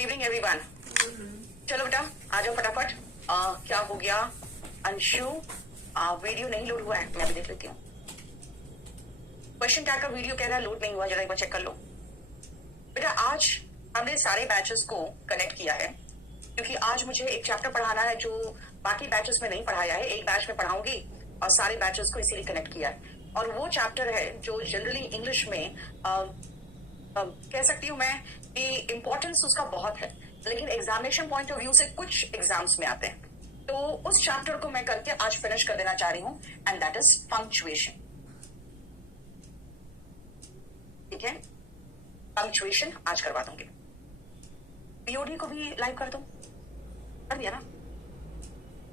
Evening everyone. चलो बेटा आ जाओ फटाफट। क्या हो गया अंशु? वीडियो नहीं लोड हुआ है, मैं भी देख लेती हूँ। क्वेश्चन टैग का वीडियो कह रहा है लोड नहीं हुआ, जरा एक बार चेक कर लो बेटा। आज हमने सारे बैचेस को कनेक्ट किया है क्योंकि आज मुझे एक चैप्टर पढ़ाना है जो बाकी बैचेस में नहीं पढ़ाया है। एक बैच में पढ़ाऊंगी और सारे बैचेस को इसीलिए कनेक्ट किया है। और वो चैप्टर है जो जनरली इंग्लिश में कह सकती हूँ मैं कि इम्पोर्टेंस उसका बहुत है, लेकिन एग्जामिनेशन पॉइंट ऑफ व्यू से कुछ एग्जाम्स में आते हैं। तो उस चैप्टर को मैं करके आज फिनिश कर देना चाह रही हूँ, एंड दैट इज पंक्चुएशन। ठीक है, पंक्चुएशन आज करवा दूंगी। पीओडी को भी लाइव कर दो, कर दिया ना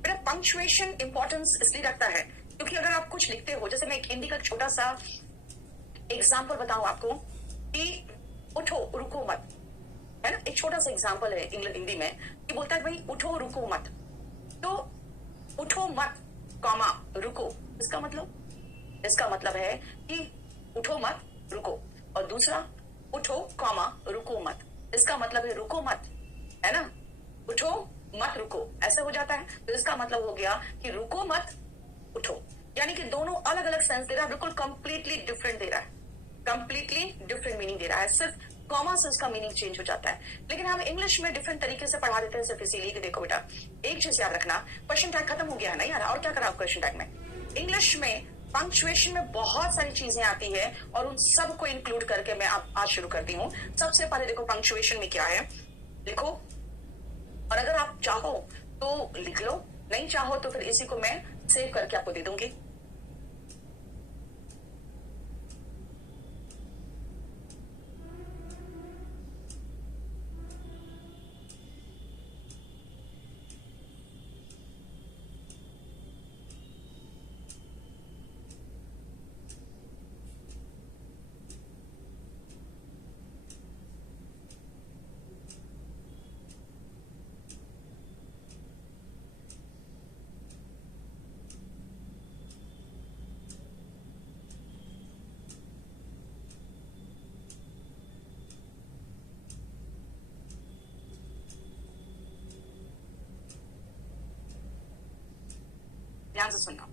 बेटा। पंक्चुएशन इंपॉर्टेंस इसलिए रखता है क्योंकि अगर आप कुछ लिखते हो, जैसे मैं एक हिंदी का छोटा सा एग्जाम्पल बताऊं आपको कि उठो रुको मत, है ना। एक छोटा सा एग्जाम्पल है हिंदी में कि बोलता है भाई उठो रुको मत। तो उठो मत कॉमा रुको, इसका मतलब है कि उठो मत रुको। और दूसरा उठो कॉमा रुको मत, इसका मतलब है रुको मत, है ना। उठो मत रुको ऐसे हो जाता है, तो इसका मतलब हो गया कि रुको मत उठो। यानी कि दोनों अलग अलग सेंस दे रहा है, बिल्कुल कंप्लीटली डिफरेंट दे रहा है, कंप्लीटली डिफरेंट मीनिंग दे रहा है। सिर्फ कॉमा से उसका मीनिंग चेंज हो जाता है। लेकिन हम इंग्लिश में डिफरेंट तरीके से पढ़ा देते हैं, सिर्फ इसीलिए कि देखो बेटा एक चीज याद रखना, क्वेश्चन टैग खत्म हो गया है ना यार। और क्या करा क्वेश्चन टैग में? इंग्लिश में पंक्चुएशन में बहुत सारी चीजें आती है और उन सबको इंक्लूड करके मैं आज शुरू करती हूँ। सबसे पहले देखो पंक्चुएशन में क्या है, लिखो। और अगर आप चाहो तो लिख लो, नहीं चाहो तो फिर इसी को मैं सेव करके आपको दे दूंगी। ध्यान से सुनना।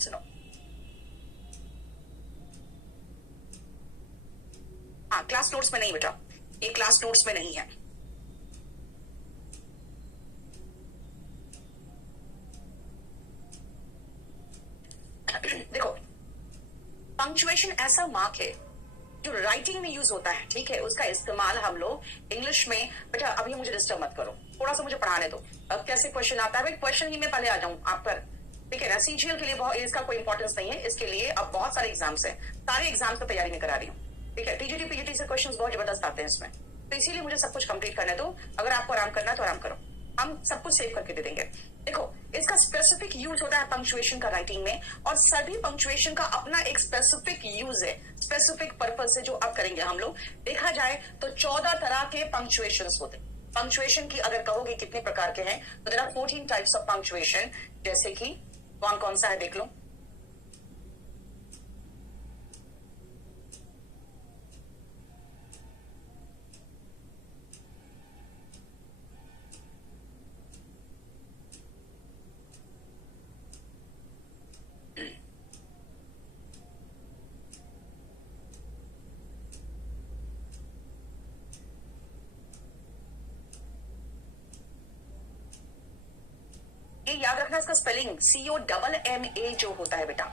सुनो, हाँ क्लास नोट्स में नहीं बेटा, ये क्लास नोट्स में नहीं है। देखो पंक्चुएशन ऐसा मार्क है जो राइटिंग में यूज होता है, ठीक है। उसका इस्तेमाल हम लोग इंग्लिश में, बेटा अभी मुझे डिस्टर्ब मत करो, थोड़ा सा मुझे पढ़ाने दो। अब कैसे क्वेश्चन आता है भाई, क्वेश्चन ही मैं पहले आ जाऊं आप पर, ठीक है ना। सीजीएल के लिए बहुत इसका कोई इंपॉर्टेंस नहीं है, इसके लिए अब बहुत सारे एग्जाम्स हैं, सारे एग्जाम्स की तैयारी में करा रही हूँ, ठीक है। टीजीटी पीजीटी से क्वेश्चंस बहुत जबरदस्त आते हैं इसमें, तो इसीलिए मुझे सब कुछ कंप्लीट करने दो। अगर आपको आराम करना है तो आराम करो, हम सब कुछ सेव करके दे देंगे। देखो इसका स्पेसिफिक यूज होता है पंक्चुएशन का राइटिंग में, और सभी पंक्चुएशन का अपना एक स्पेसिफिक यूज है, स्पेसिफिक पर्पज से जो अब करेंगे हम लोग। देखा जाए तो 14 तरह के पंक्चुएशन होते हैं। पंक्चुएशन की अगर कहोगे कितने प्रकार के हैं, तो there are 14 types of punctuation. जैसे कि कौन कौन सा है देख लो। ये याद रखना, इसका स्पेलिंग COMMA जो होता है बेटा,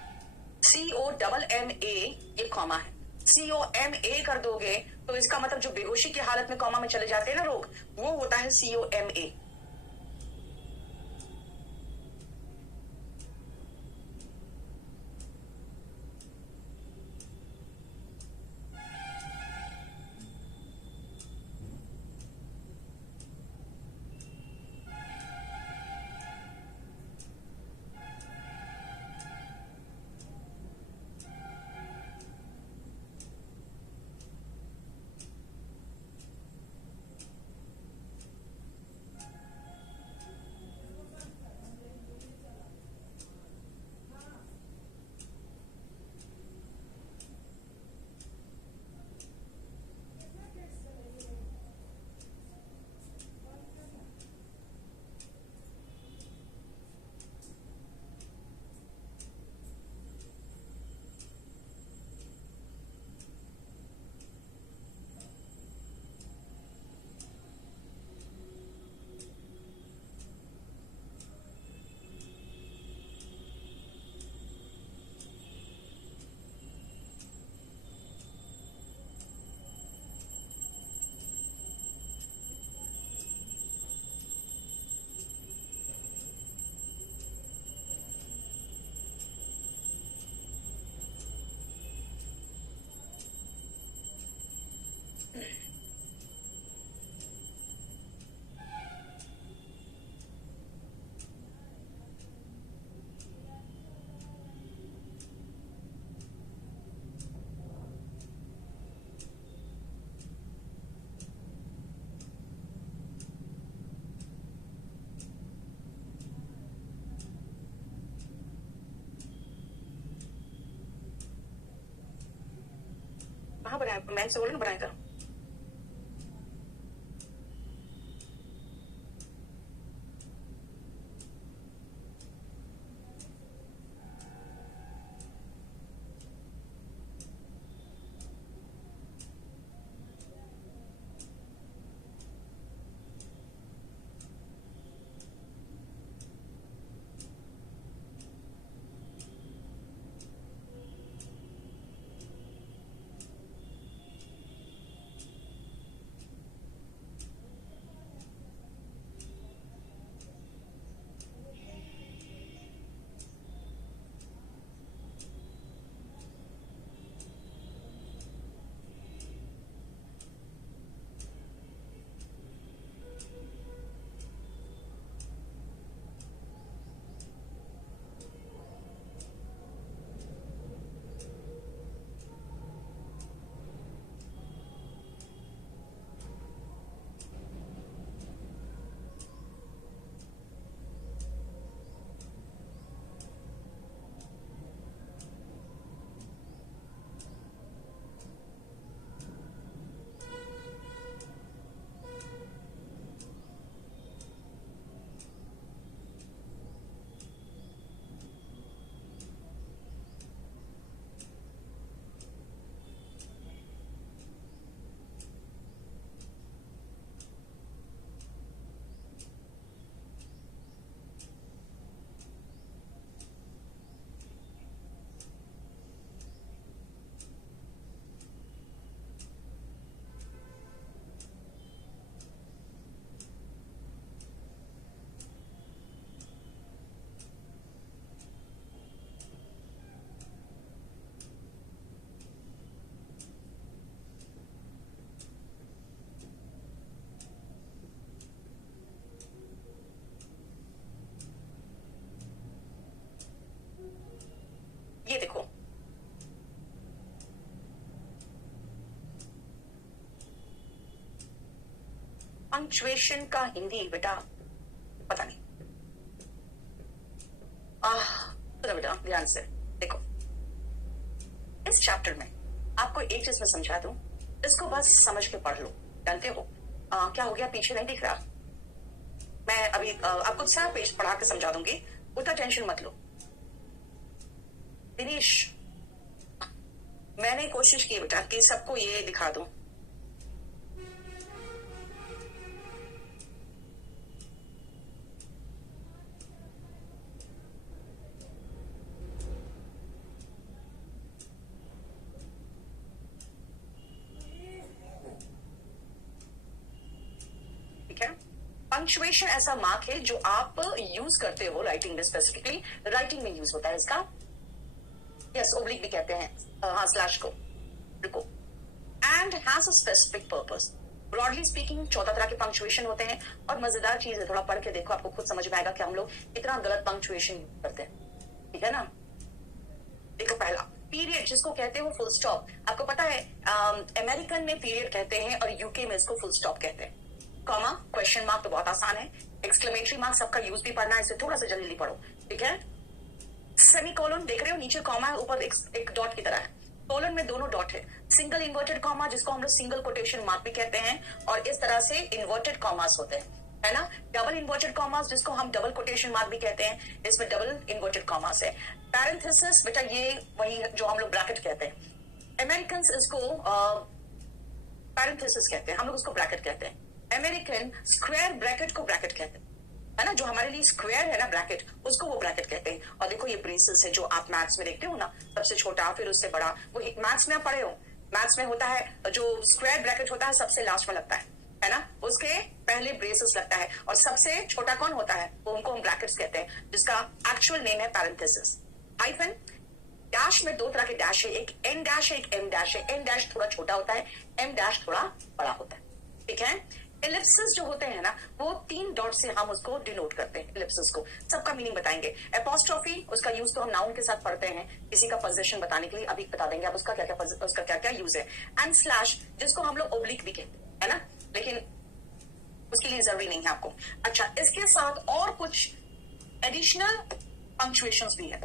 COMMA, ये कॉमा है। COMA कर दोगे तो इसका मतलब जो बेहोशी की हालत में कॉमा में चले जाते हैं ना लोग, वो होता है COMA। कहाँ बनाया? मैं से बोलो ना बनाया करो। ये देखो, पंक्चुएशन का हिंदी बेटा पता नहीं। सुनो बेटा ध्यान से देखो, इस चैप्टर में आपको एक चीज मैं समझा दूं, इसको बस समझ के पढ़ लो। जानते हो क्या हो गया? पीछे नहीं दिख रहा। मैं अभी आपको सारा पेज पढ़ा के समझा दूंगी, उतना टेंशन मत लो। दिनेश, मैंने कोशिश की बेटा कि सबको ये दिखा दूं। ठीक है, पंक्चुएशन ऐसा मार्क है जो आप यूज करते हो राइटिंग में, स्पेसिफिकली राइटिंग में यूज होता है इसका। यस, ओब्लिक भी कहते हैं, हाँ स्लैश को, रुको। And has a specific purpose. Broadly speaking 14 तरह के पंक्चुएशन होते हैं, और मजेदार चीज है, थोड़ा पढ़ के देखो, आपको खुद समझ में आएगा कि हम लोग इतना गलत पंक्चुएशन यूज करते हैं। ठीक है ना? देखो, पहला पीरियड जिसको कहते हो फुल स्टॉप। आपको पता है अमेरिकन में पीरियड कहते हैं और यूके में इसको फुल स्टॉप कहते हैं। कॉमा, क्वेश्चन मार्क तो बहुत आसान है, एक्सक्लेमेटरी मार्क सबका यूज भी पढ़ना है, इसे थोड़ा सा जल्दी पढ़ो। ठीक है? सेमीकोलन देख रहे हो, नीचे कॉमा है, ऊपर एक डॉट की तरह है। कोलन में दोनों डॉट है। सिंगल इन्वर्टेड कॉमा जिसको हम लोग सिंगल कोटेशन मार्क भी कहते हैं, और इस तरह से इन्वर्टेड कॉमास होते हैं, है ना? डबल इन्वर्टेड कॉमास जिसको हम डबल कोटेशन मार्क भी कहते हैं, इसमें डबल इन्वर्टेड कॉमास है। पैरेंथेसिस बेटा ये वही जो हम लोग ब्रैकेट कहते हैं। अमेरिकन इसको पैरेंथेसिस कहते हैं, हम लोग उसको ब्रैकेट कहते हैं। अमेरिकन स्क्वायर ब्रैकेट को ब्रैकेट कहते हैं, है ना? जो हमारे लिए स्क्वायर है ना ब्रैकेट, उसको वो ब्रैकेट कहते हैं। और देखो ये ब्रेसेस है जो आप मैथ्स में देखते हो ना, सबसे छोटा फिर उससे बड़ा, वो मैथ्स में आप पढ़े हो, मैथ्स में होता है जो स्क्वायर ब्रैकेट होता है सबसे लास्ट में लगता है ना? उसके पहले ब्रेसेस लगता है, और सबसे छोटा कौन होता है वो उनको हम ब्रैकेट्स कहते हैं, जिसका एक्चुअल नेम है पैरेंथेसिस। हाइफन डैश में दो तरह के डैश है, एक एन डैश है, एक एम डैश है। एन डैश थोड़ा छोटा होता है, एम डैश थोड़ा बड़ा होता है। ठीक है? एलिप्सिस जो होते हैं ना, वो 3 डॉट से हम उसको डिनोट करते हैं। एलिप्सिस को सबका मीनिंग बताएंगे। एपोस्ट्रोफी उसका यूज तो हम नाउन के साथ पढ़ते हैं, किसी का पोजीशन बताने के लिए, अभी बता देंगे आप उसका क्या क्या यूज है। एंड स्लैश जिसको हम लोग ओब्लिक भी कहते हैं, है ना? लेकिन उसके लिए जरूरी नहीं है आपको। अच्छा, इसके साथ और कुछ एडिशनल पंक्चुएशंस भी है।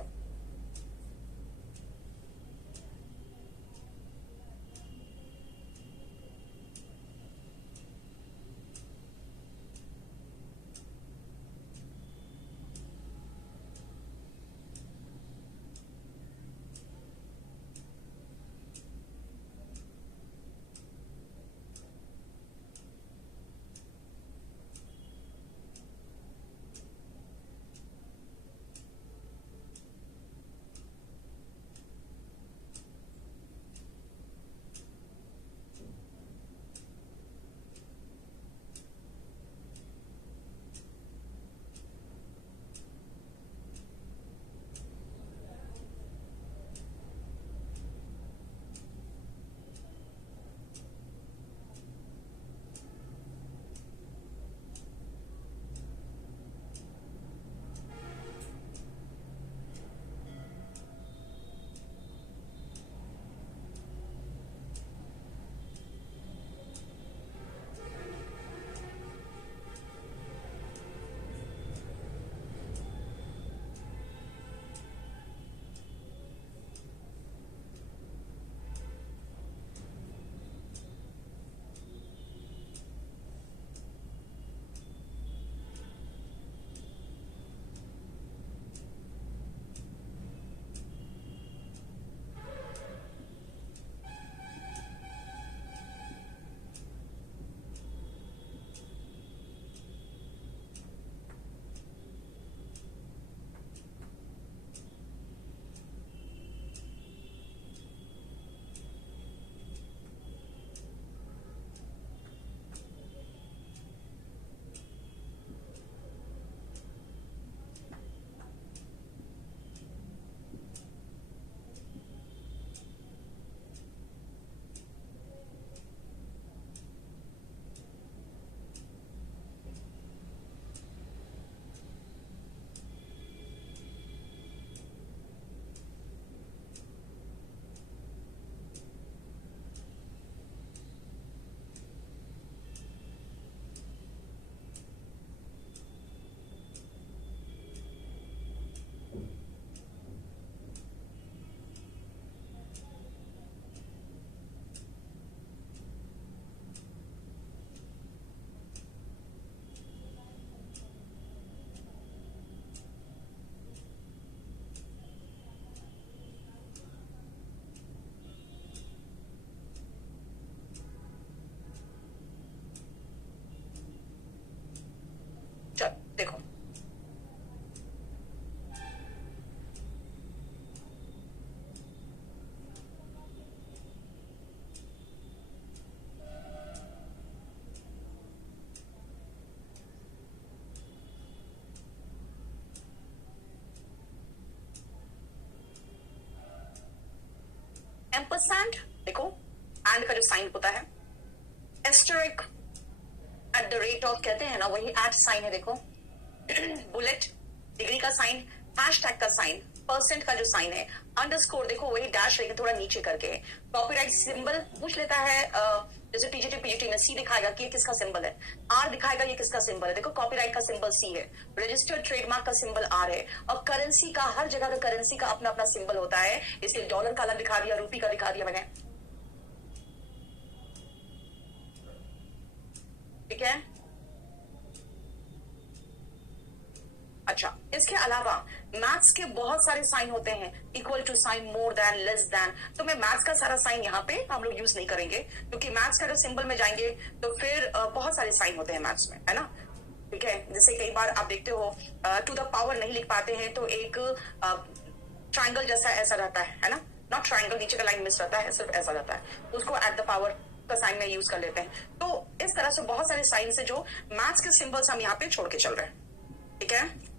एम्परसैंड, देखो एंड का जो साइन होता है, एस्टरिक एट द रेट ऑफ कहते हैं ना, वही एट साइन है, देखो बुलेट डिग्री का साइन, हैशटैग का साइन, परसेंट का जो साइन है, अंडरस्कोर देखो वही डैश लेकिन थोड़ा नीचे करके है। कॉपीराइट सिंबल पूछ लेता है, जैसे टीजीटी पीजीटी में सी दिखाएगा कि ये किसका सिंबल है, आर दिखाएगा ये किसका सिंबल है, देखो कॉपीराइट का सिंबल सी है, रजिस्टर्ड ट्रेडमार्क का सिंबल आर है, और करेंसी का हर जगह का करेंसी का अपना अपना सिंबल होता है, इसलिए डॉलर का अलग दिखा दिया, रूपी का दिखा दिया मैंने, ठीक है। अच्छा, इसके अलावा मैथ्स के बहुत सारे साइन होते हैं, equal to sign, more than, less than, तो मैं मैथ्स का सारा साइन यहाँ पे हम लोग यूज नहीं करेंगे, क्योंकि मैथ्स का अगर सिंबल में जाएंगे तो फिर बहुत सारे साइन होते हैं मैथ्स में, है ना, ठीक है। जैसे कई बार आप देखते हो टू द पावर नहीं लिख पाते हैं तो एक ट्राइंगल जैसा ऐसा रहता है ना, नॉट ट्राइंगल, नीचे का लाइन मिस रहता है, सिर्फ ऐसा रहता है, उसको एट द पावर का साइन में यूज कर लेते हैं। तो इस तरह से बहुत सारे साइन से जो मैथ्स के सिंबल्स हम यहाँ पे छोड़ के चल रहे हैं, ठीक है।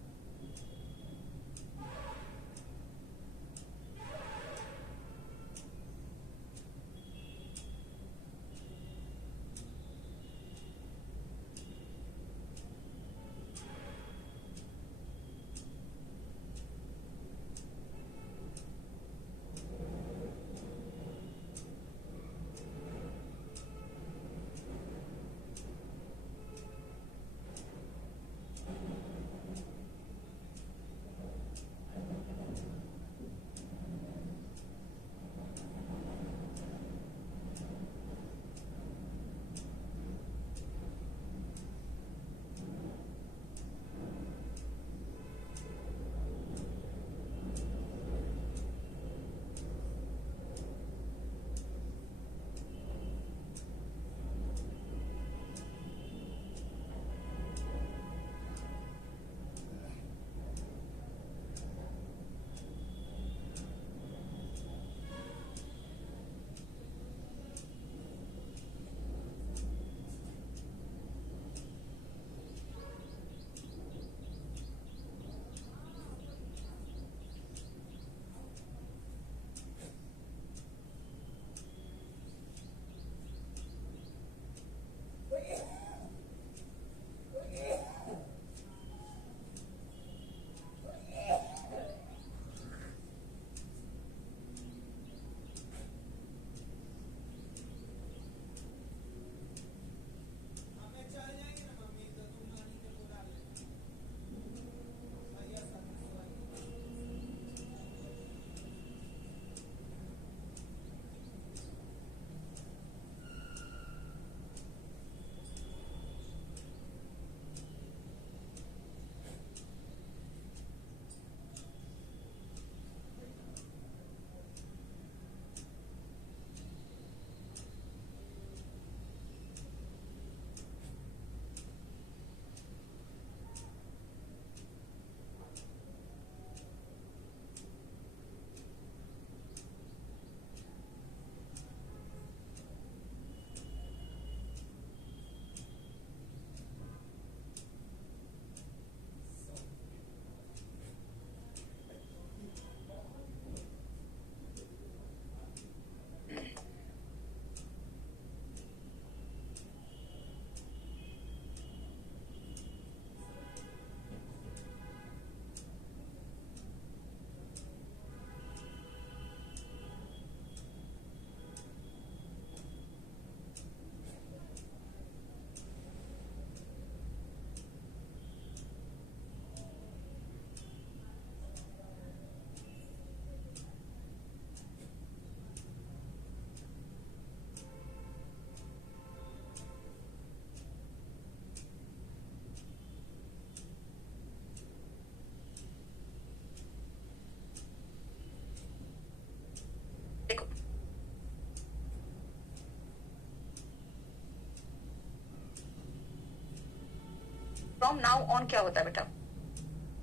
फ्रॉम नाउ ऑन क्या होता है बेटा,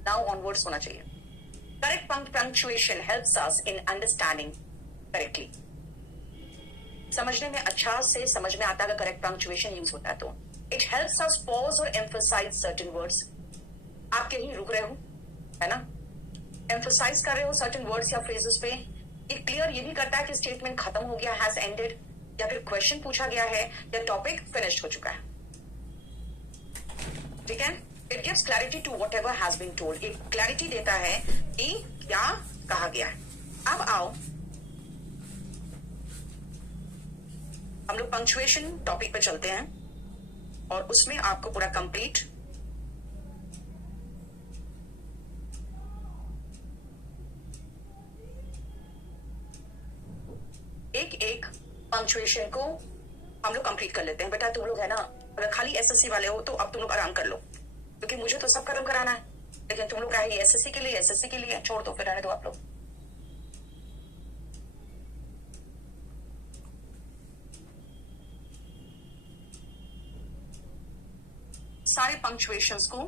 नाउ ऑनवर्ड्स होना चाहिए। Correct punctuation helps us in understanding correctly, समझने में अच्छा से समझ में आता है करेक्ट पंक्चुएशन यूज होता है तो। इट हेल्प्स अस पॉज और एम्फसाइज सर्टेन वर्ड्स, आप कहीं रुक रहे हो है ना, एम्फसाइज कर रहे हो सर्टेन वर्ड्स या फ्रेजेस पे, ये क्लियर ये भी करता है कि स्टेटमेंट खत्म हो गया, हैज एंडेड, या फिर क्वेश्चन पूछा गया है, या टॉपिक फिनिश्ड हो चुका है। ठीक है, it gives clarity to whatever has been told, एक क्लैरिटी देता है कि क्या कहा गया है। अब आओ हम लोग पंक्चुएशन टॉपिक पे चलते हैं और उसमें आपको पूरा कंप्लीट एक एक पंक्चुएशन को हम लोग कंप्लीट कर लेते हैं। बेटा तुम लोग है ना, अगर खाली एसएससी वाले हो तो अब तुम लोग आराम कर लो, क्योंकि मुझे तो सब खत्म कराना है, लेकिन तुम लोग कहेंगे एसएससी के लिए छोड़ दो, फिर रहने दो आप लोग। सारे पंक्चुएशंस को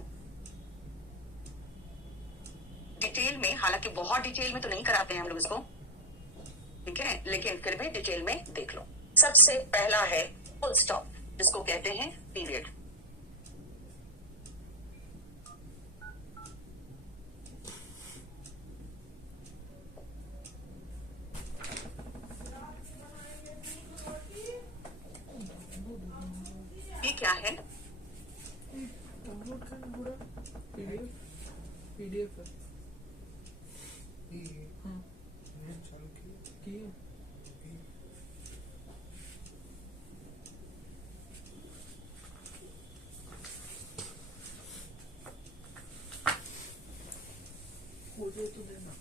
डिटेल में, हालांकि बहुत डिटेल में तो नहीं कराते हैं हम लोग इसको, ठीक है, लेकिन फिर भी डिटेल में देख लो। सबसे पहला है फुल स्टॉप, जिसको कहते हैं पीरियड। ये क्या है? पीडीएफ है। हो जाए तो देना।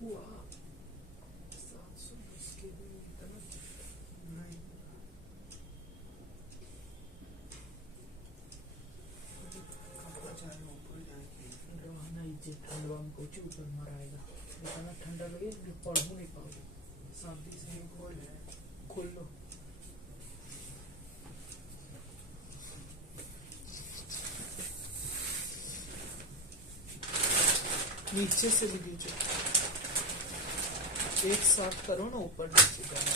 हुआ 710 के लिए इतना नहीं। ठंडवा में कुछ ऊपर मराएगा, इतना ठंडा लगे पढ़ नहीं पाओगे। शांति से खोल लो। नीचे से भी नीचे एक साथ करो ना, ऊपर नीचे करना।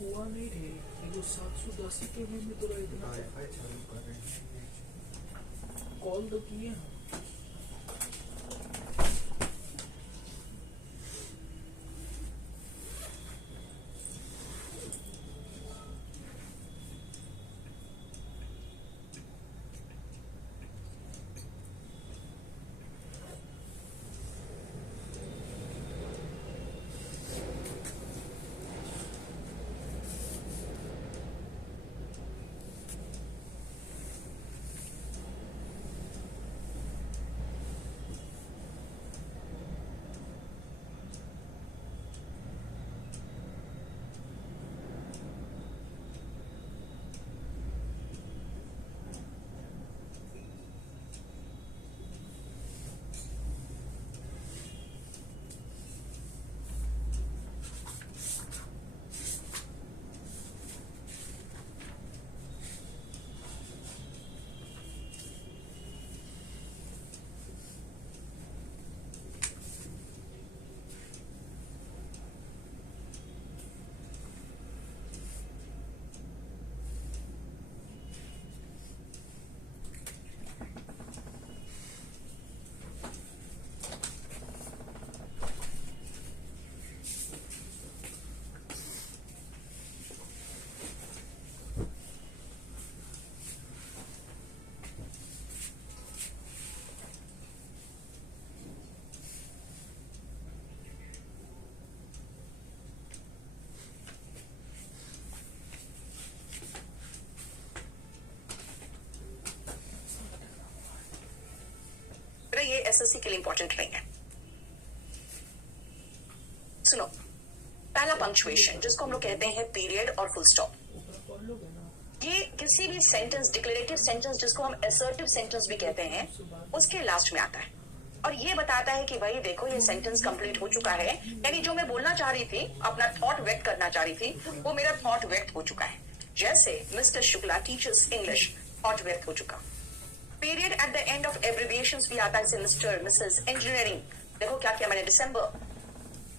हुआ नहीं रे, ये 710 के में तो इतना चालू कर रहे हैं। कॉल तो किए हैं। ये एसएससी के लिए इंपॉर्टेंट नहीं है। सुनो, पहला पंक्चुएशन जिसको हम लोग कहते हैं पीरियड और फुल स्टॉप, ये किसी भी सेंटेंस, डिक्लेरेटिव सेंटेंस जिसको हम असर्टिव सेंटेंस भी कहते हैं, उसके लास्ट में आता है और ये बताता है कि भाई देखो ये सेंटेंस कंप्लीट हो चुका है, यानी जो मैं बोलना चाह रही थी, अपना थॉट व्यक्त करना चाह रही थी, वो मेरा थॉट व्यक्त हो चुका है। जैसे mister Shukla teachers English, thought व्यक्त हो चुका। Period at the end of abbreviations भी आता है, मिस्टर, मिसेस, इंजीनियरिंग, देखो क्या किया मैंने, दिसंबर,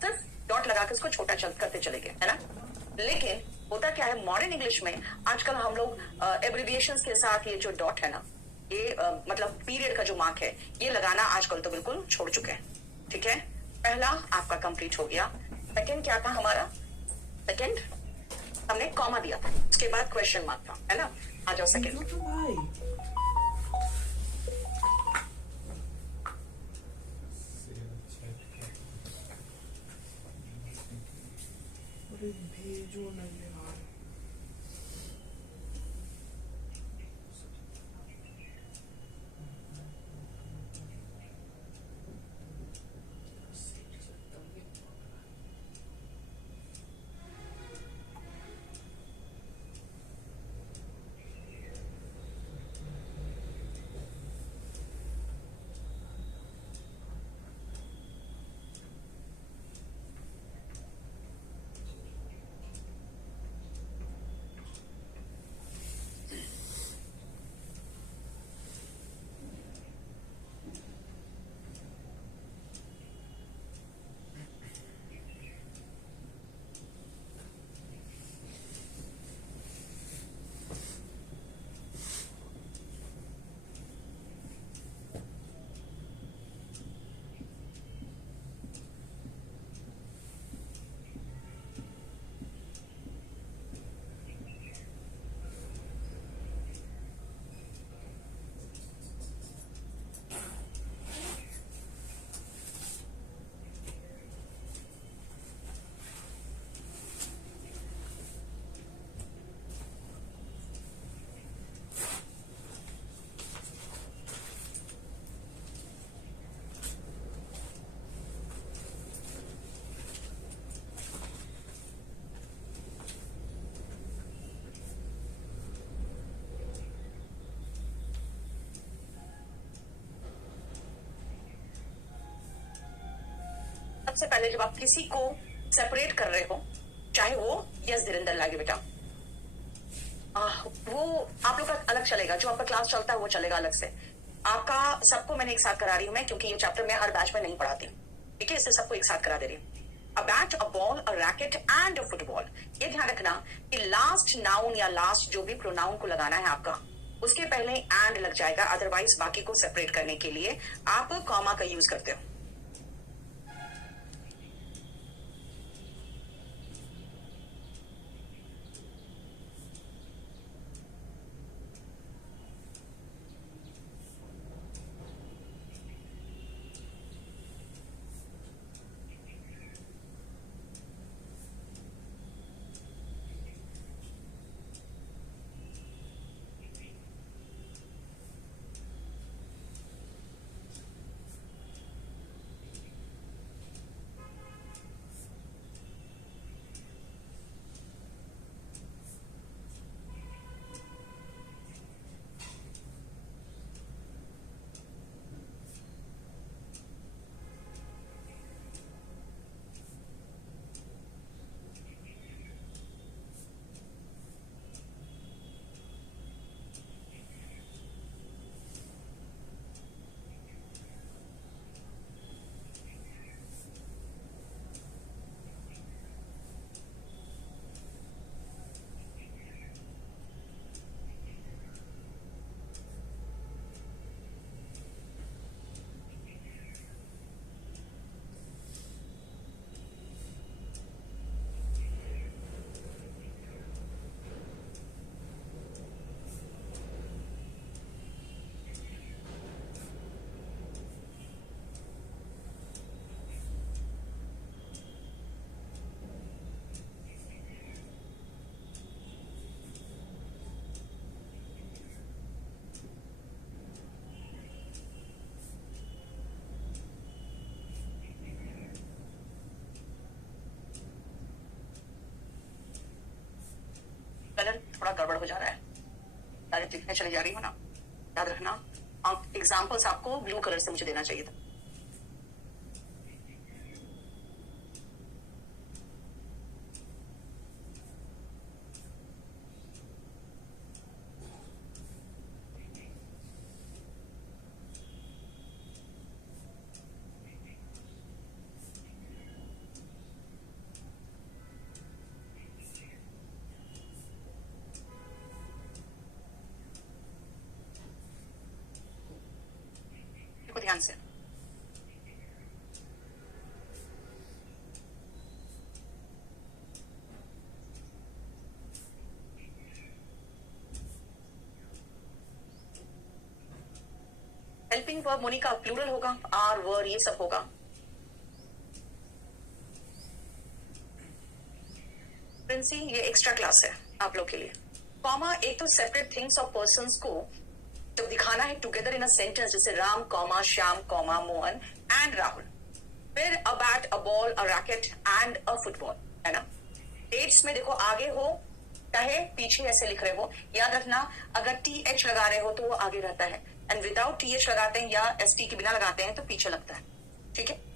सिर्फ डॉट लगा के उसको छोटा करते चले गए, है ना। लेकिन होता क्या है मॉडर्न इंग्लिश में आजकल हम लोग एब्रिविएशन के साथ ये जो डॉट है ना, ये मतलब पीरियड का जो मार्क है ये लगाना आजकल तो बिल्कुल छोड़ चुके हैं। ठीक है, पहला आपका कंप्लीट हो गया। सेकंड क्या था हमारा? सेकंड हमने कॉमा दिया था, उसके बाद क्वेश्चन मार्क था, है ना। आ जाओ सेकंड। तो भाई अरे भेजो ना यार। सबसे पहले जब आप किसी को सेपरेट कर रहे हो, चाहे वो यस धीरेन्द्र लागे बेटा, वो आप लोग का अलग चलेगा, जो आपका क्लास चलता है वो चलेगा अलग से। आपका सबको मैंने एक साथ करा रही हूँ मैं, क्योंकि ये चैप्टर मैं हर बैच में नहीं पढ़ाती, ठीक है, इससे सबको एक साथ करा दे रही हूँ। अ bat, a ball, a racket and a football. ये ध्यान रखना कि लास्ट नाउन या लास्ट जो भी प्रोनाउन को लगाना है आपका, उसके पहले एंड लग जाएगा, अदरवाइज बाकी को सेपरेट करने के लिए आप कॉमा का यूज करते हो। कलर थोड़ा गड़बड़ हो जा रहा है, डायरेक्ट लिखने चली जा रही हूँ ना, याद रखना। आप एग्जाम्पल्स आपको ब्लू कलर से मुझे देना चाहिए था। से। हेल्पिंग वर्ब मोनिका प्लूरल होगा, आर वर ये सब होगा। प्रिंसी ये एक्स्ट्रा क्लास है आप लोग के लिए। कॉमा एक तो सेपरेट थिंग्स और पर्संस को जब दिखाना है टुगेदर इन अ सेंटेंस, जैसे Ram comma Shyam comma Mohan and Rahul, फिर a bat a ball a racket and a football, है ना। डेट्स में देखो आगे हो चाहे पीछे ऐसे लिख रहे हो, याद रखना अगर टी एच लगा रहे हो तो वो आगे रहता है, एंड विदाउट टी एच लगाते हैं या एस टी के बिना लगाते हैं तो पीछे लगता है, ठीक है।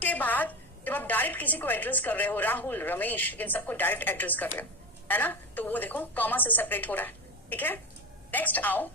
के बाद जब आप डायरेक्ट किसी को एड्रेस कर रहे हो, राहुल रमेश इन सबको डायरेक्ट एड्रेस कर रहे हो, है ना, तो वो देखो कॉमा से सेपरेट हो रहा है, ठीक है। नेक्स्ट आओ,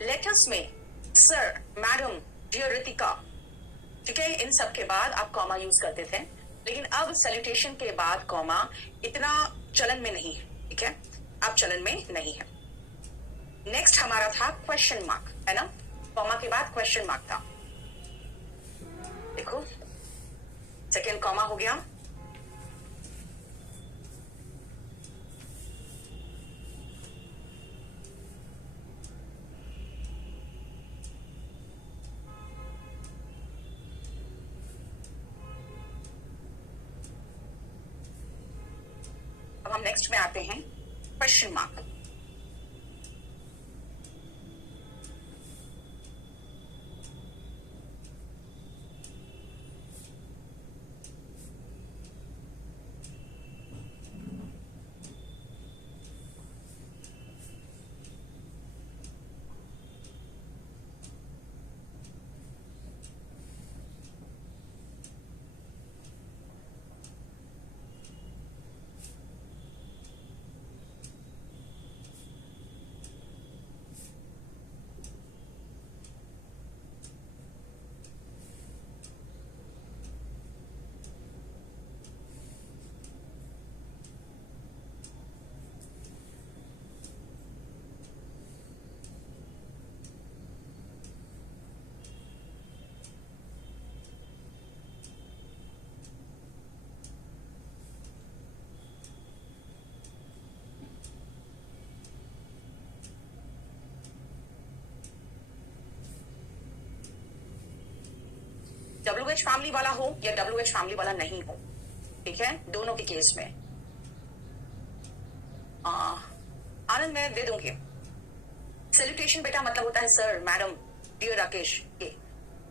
लेटर्स में सर मैडम डियर रितिका, ठीक है, इन सब के बाद आप कॉमा यूज करते थे, लेकिन अब सैल्यूटेशन के बाद कॉमा इतना चलन में नहीं है, ठीक है, अब चलन में नहीं है। नेक्स्ट हमारा था क्वेश्चन मार्क, है ना, कॉमा के बाद क्वेश्चन मार्क था, देखो सेकेंड कॉमा हो गया, अब हम नेक्स्ट में आते हैं क्वेश्चन मार्क। WH फैमिली वाला हो या WH फैमिली वाला नहीं हो, ठीक है, दोनों के केस में आनंद मैं दे दूंगी। सेलिब्रेशन बेटा मतलब होता है सर, मैडम, डियर राकेश, ये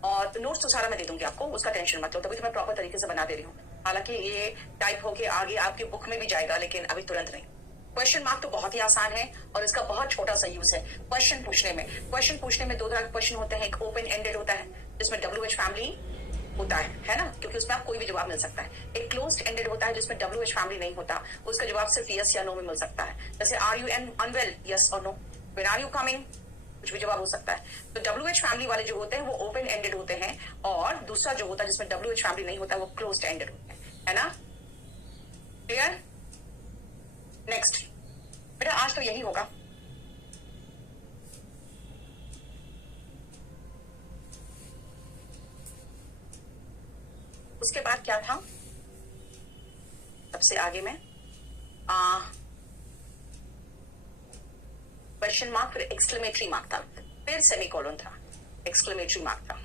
और नोट्स तो सारा मैं दे दूंगी आपको, उसका टेंशन मत लो, तभी तो मैं प्रॉपर तरीके से बना दे रही हूँ। हालांकि ये टाइप होके आगे आपकी बुक में भी जाएगा, लेकिन अभी तुरंत नहीं। क्वेश्चन मार्क तो बहुत ही आसान है और इसका बहुत छोटा सा यूज है क्वेश्चन पूछने में। क्वेश्चन पूछने में दो तरह के क्वेश्चन होते हैं, एक ओपन एंडेड होता है जिसमें WH फैमिली होता है ना, क्योंकि उसमें आप कोई भी जवाब मिल सकता है। एक क्लोज्ड एंडेड होता है जिसमें WH फैमिली नहीं होता, उसका जवाब सिर्फ यस या नो में मिल सकता है। जैसे are you an unwell, yes और no. When are you coming, कुछ भी जवाब हो सकता है। तो WH फैमिली वाले जो होते हैं वो ओपन एंडेड होते हैं, और दूसरा जो होता है जिसमें WH फैमिली नहीं होता वो क्लोज्ड एंडेड होते हैं, है ना, क्लियर। नेक्स्ट बेटा आज तो यही होगा। उसके बाद क्या था सबसे आगे में, क्वेश्चन मार्क, फिर एक्सक्लेमेटरी मार्क था, फिर सेमीकोलन था, एक्सक्लेमेटरी मार्क था।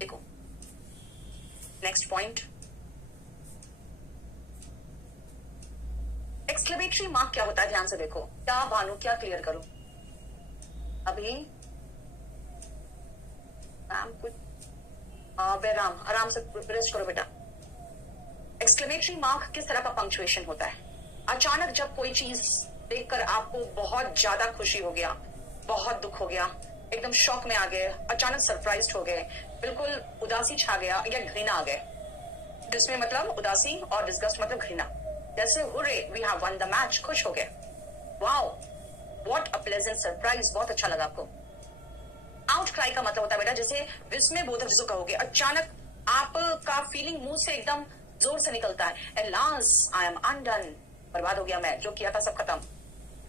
देखो नेक्स्ट पॉइंट, एक्सक्लेमेटरी मार्क क्या होता है, ध्यान से देखो। क्या भानु, क्या क्लियर करो अभी, मैम कुछ बेराम, आराम से रेस्ट करो बेटा। एक्सक्लेमेटरी मार्क किस तरह का पंक्चुएशन होता है, अचानक जब कोई चीज देखकर आपको बहुत ज्यादा खुशी हो गया, बहुत दुख हो गया, एकदम शॉक में आ गए, अचानक सरप्राइज हो गए, बिल्कुल उदासी छा गया या घृणा आ गए, जिसमें मतलब उदासी और डिस्गस्ट मतलब घृणा। जैसे hurray we have won the match, खुश हो गए, wow what a pleasant surprise, बहुत अच्छा लगा आपको। आउट क्राई का मतलब होता है बेटा जैसे विस्मय बोधक जिसको कहोगे, अचानक आपका फीलिंग मुंह से एकदम जोर से निकलता है, एलास आई एम अनडन, बर्बाद हो गया मैं, जो किया था सब खत्म।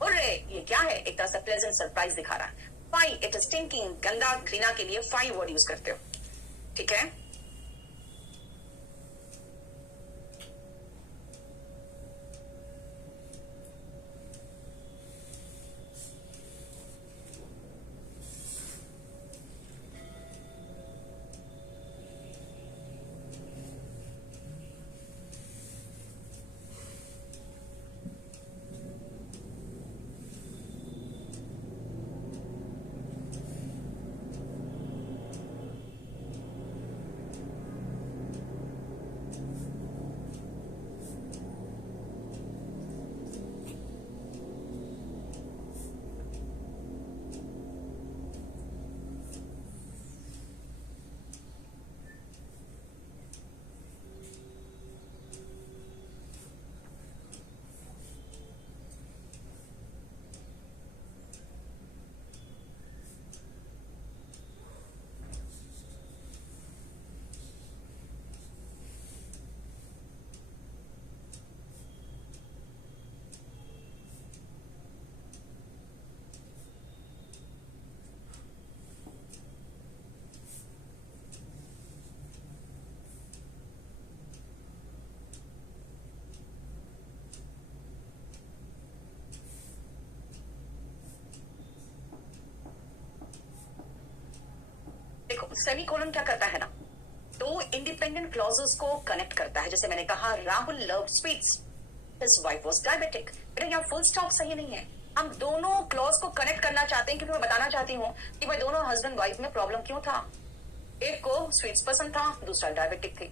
हुर्रे ये क्या है, एक तरह से प्लेजेंट सरप्राइज दिखा रहा है। फाई इट इज थिंकिंग, गंदा घृणा के लिए फाई वर्ड यूज करते हो, ठीक है। सेमीकोलन क्या करता है ना, दो इंडिपेंडेंट क्लॉजेस को कनेक्ट करता है। जैसे मैंने कहा, Rahul love sweets, his wife was diabetic. बेटा यहाँ फुल स्टॉप सही नहीं है, हम दोनों क्लॉज को कनेक्ट करना चाहते हैं, क्योंकि मैं बताना चाहती हूँ कि भाई दोनों हस्बैंड वाइफ में प्रॉब्लम क्यों था। एक को स्वीट्स पसंद था, दूसरा डायबिटिक थी।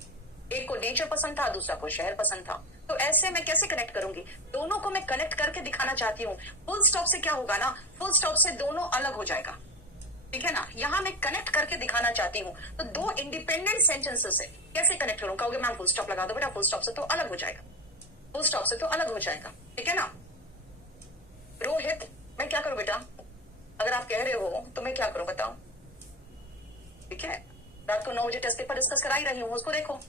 एक को नेचर पसंद था, दूसरा को शहर पसंद था। तो ऐसे मैं कैसे कनेक्ट करूंगी? दोनों को मैं कनेक्ट करके दिखाना चाहती हूँ। फुल स्टॉप से क्या होगा ना, फुल स्टॉप से दोनों अलग हो जाएगा, ठीक है ना। यहाँ मैं कनेक्ट करके दिखाना चाहती हूँ, तो दो इंडिपेंडेंट सेंटेंसेस से कैसे कनेक्ट करूँ? कहोगे मैम फुल स्टॉप लगा दो। बेटा फुल स्टॉप से तो अलग हो जाएगा, फुल स्टॉप से तो अलग हो जाएगा, ठीक है ना। रोहित, मैं क्या करूं बेटा? अगर आप कह रहे हो तो मैं क्या करूं बताओ? ठीक है, रात को 9 बजे टेस्ट पेपर डिस्कस कराई रही हूँ, उसको देखो।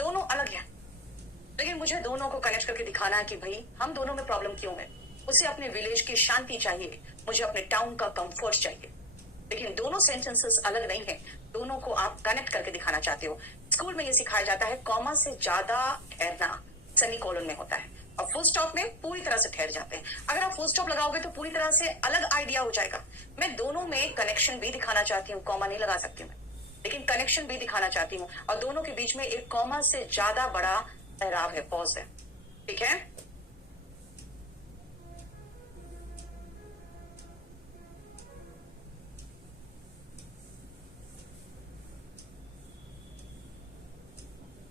दोनों अलग हैं, लेकिन मुझे दोनों को कनेक्ट करके दिखाना है कि भाई हम दोनों में प्रॉब्लम क्यों है। उसे अपने विलेज की शांति चाहिए, मुझे अपने टाउन का कंफर्ट चाहिए। लेकिन दोनों सेंटेंसेस अलग नहीं है, दोनों को आप कनेक्ट करके दिखाना चाहते हो। स्कूल में ये सिखाया जाता है, कॉमा से ज्यादा ठहरना सेमीकोलन में होता है, और फुल स्टॉप में पूरी तरह से ठहर जाते हैं। अगर आप फुल स्टॉप लगाओगे तो पूरी तरह से अलग आइडिया हो जाएगा। मैं दोनों में कनेक्शन भी दिखाना चाहती हूँ, कॉमा नहीं लगा सकती मैं, लेकिन कनेक्शन भी दिखाना चाहती हूँ। और दोनों के बीच में एक कॉमा से ज्यादा बड़ा ठहराव है, पॉज है, ठीक है।